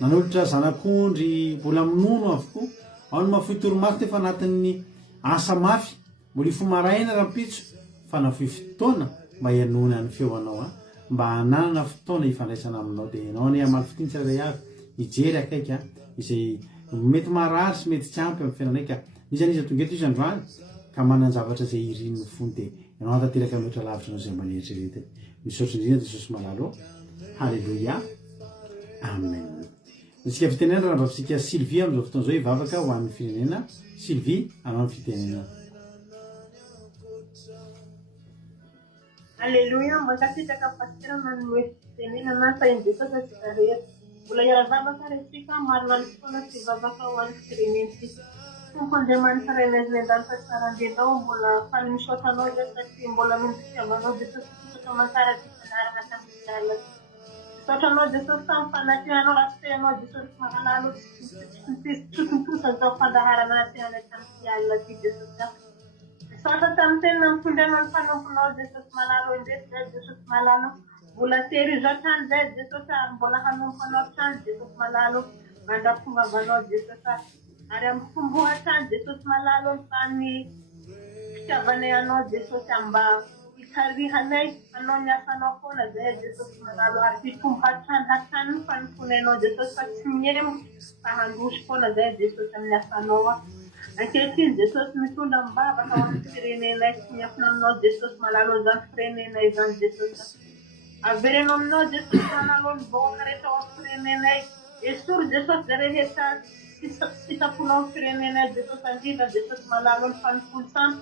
nanolotra zanak'ondry mbola minono avokoa ao ny mafoy toromaso tefa anatin'ny asa mafy mbola ifomaraina rahampitso fa nafoy fotoana mba hianona ny feoanao mba hananana fotoana hifandraisana aminao dia anao ny amaly fitiny tsirairay avy ijery akaiky izay mety marary sy mety tsy ampy amin'ny fiainanay ka misy tonga eto izy androany ka manan-javatra zay irin'ny fony de ianao atateraka mihoatra lavitra anao zay maneritreretiny misaotra indrindra Jesosy malalo halleloia amen isika fitenena raha mbapisika Sylvie am'izao fotoana zao ivavaka ho an'ny firenena Sylvie anao ny fitenena Alléluia, makasitraka pasitera manome fitenenana sain'ny Jesosy atsika rehetra. Mbola hiara-vavaka resika marina ny fotoana sy vavaka ho an'ny firenentsika. Tompon'Andriamanitra reneziny an-danitra tsara andehnao mbola faly misaotanao zay satria mbola mindrisiavanao Jesosy fisaka aman-tsara ty fanarana tamin'ny alina. Misaotranao Jesosy tamin'ny fanatianao rahatenao Jesosy mahalalo tsotototsa zao fandaharana atianay tamin'ny alina ty Jesosy. Misaotra tamin'ny tena mitondranao ny fanomponao Jesosy malalo indesy zay Jesosy malalo. Mbola tery izao trano zay Jesosy ary mbola hanomponao trano Jesosy malalo mandrapongavanao Jesosy ary amin'ny fomboha trano Jesosy malalo ny fitiavanay anao Jesosy mba hitarihanay anao ny asanao foana zay Jesosy malalo ary hitombo hatrano ny fanomponainao Jesosy fa tsy miemo fa handroso foana zay Jesosy amin'ny asanao ankehitriny Jesosy mitondra mibavaka ho amin'ny firenenay sy miafina aminao Jesosy malalo zany firenenay zany Jesosy averenao aminao Jesosy malalo ny vahoaka rehetra ao amin'ny firenenay esory Jesosy zay rehetra fitaponao amin'ny firenenay Jesosy andrindra Jesosy malalo ny fanomponsana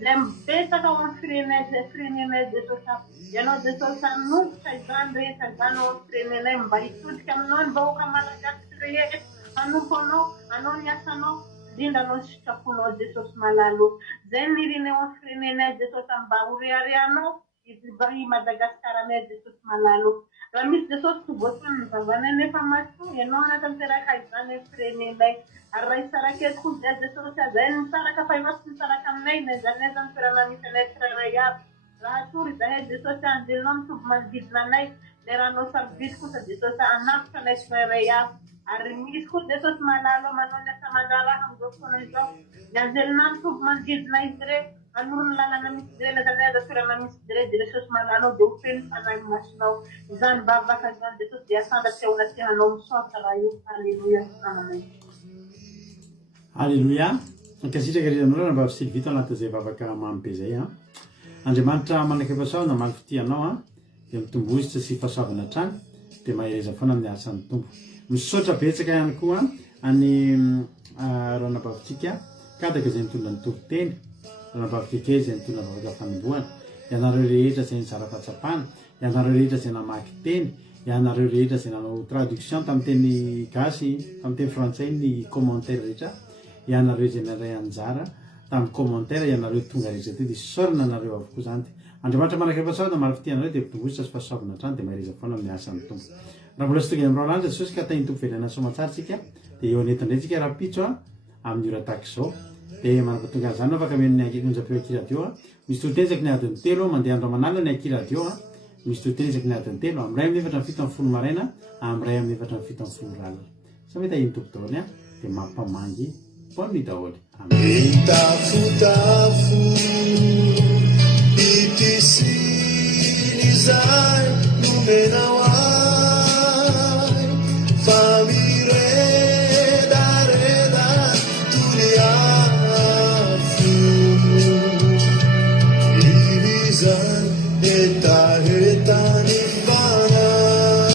zay mibetsaka ao amin'ny firenenay Jesosy ianao Jesosy hanombotra izany rehetra zany ao amin'ny firenenay mba hitodika aminao ny vahoaka malagasy rehetra hanompo anao ny asanao indrindra anao ny sitraponao Jesosy malalo zay nirinay ao amin'ny firenenay Jesosy mba horeharehanao i Madagaskaranay Jesosy malalo raha misy Jesosy tsy voatony ny vavanay nefa masoa ianao anatanteraka izany amin'ny firenenay ary raha isarakety koa zay Jesosy zay nisaraka fa ianao tsy nisaraka aminay nezany toerana misy anay tsirairay aby raha tory zahay Jesosy anjelinao mitovy manodidina anay le rahanao sarobidy kosa Jesosy anafitra anay tsirairay aby ary misy koa Jesosy malalo manao ny asa mandaraha amin'izao fotoana izao ny anjelinao mitovy manodidina izy re anoro ny lalana misy dire nezaneza toerana misy dire de Jesosy malalo de ho feno fanahy masinao izany bavaka zany Jesosy de asandratra eo anatenanao misaotra raha io halleluia amen halleluia ankasitraka rianao raha mba Sylvie anatin'izay vavaka mamy be zay Andriamanitra manaiky fahasoavana maly fitianao de mitomboizitra sy fahasoavana trany de mahereza foana amin'ny asan'ny tompo misaotra betsaka ihany koa any ranabavitsika kadaka zay mitondra ny toriteny ranabavitsika zay mitondra vavaka fanombohana ianareo rehetra zay nizara fahatsapana ianareo rehetra zay namaky teny ianareo rehetra zay nanao traduction tamin'ny teny gasy tamin'ny teny frantsay ny commentaire rehetra ianareo zay naray anjara tamin'ny commentaire ianareo tonga rehetra ty de sorina anareo avokoa zany Andriamanitra manaiky fahasoavana maly fitianareo de mitomboizitra sy fahasoavana trany de mahereza foana amin'ny asan'ny tompo raha mbola sy tonga amin'ny raolandra Jesosy ka tainy tompo velana somatsara tsika de eo anetindray tsika raha pitso amin'ny ora tahaka izao de manapatonga an'izany afaka men'ny onjam-peo akiradio misy totenjaky ny adiny telo mandeha andro manala ny akiradio misy totenjaky ny adiny telo amin'ny ray amin'ny efatra ny fito amin'ny folo maraina amin'ny ray amin'ny efatra ny fito amin'ny folo ralina sa mety ahiny tompo daholo de mampamangy bonne daholo Itafutafu itisini zai numenawa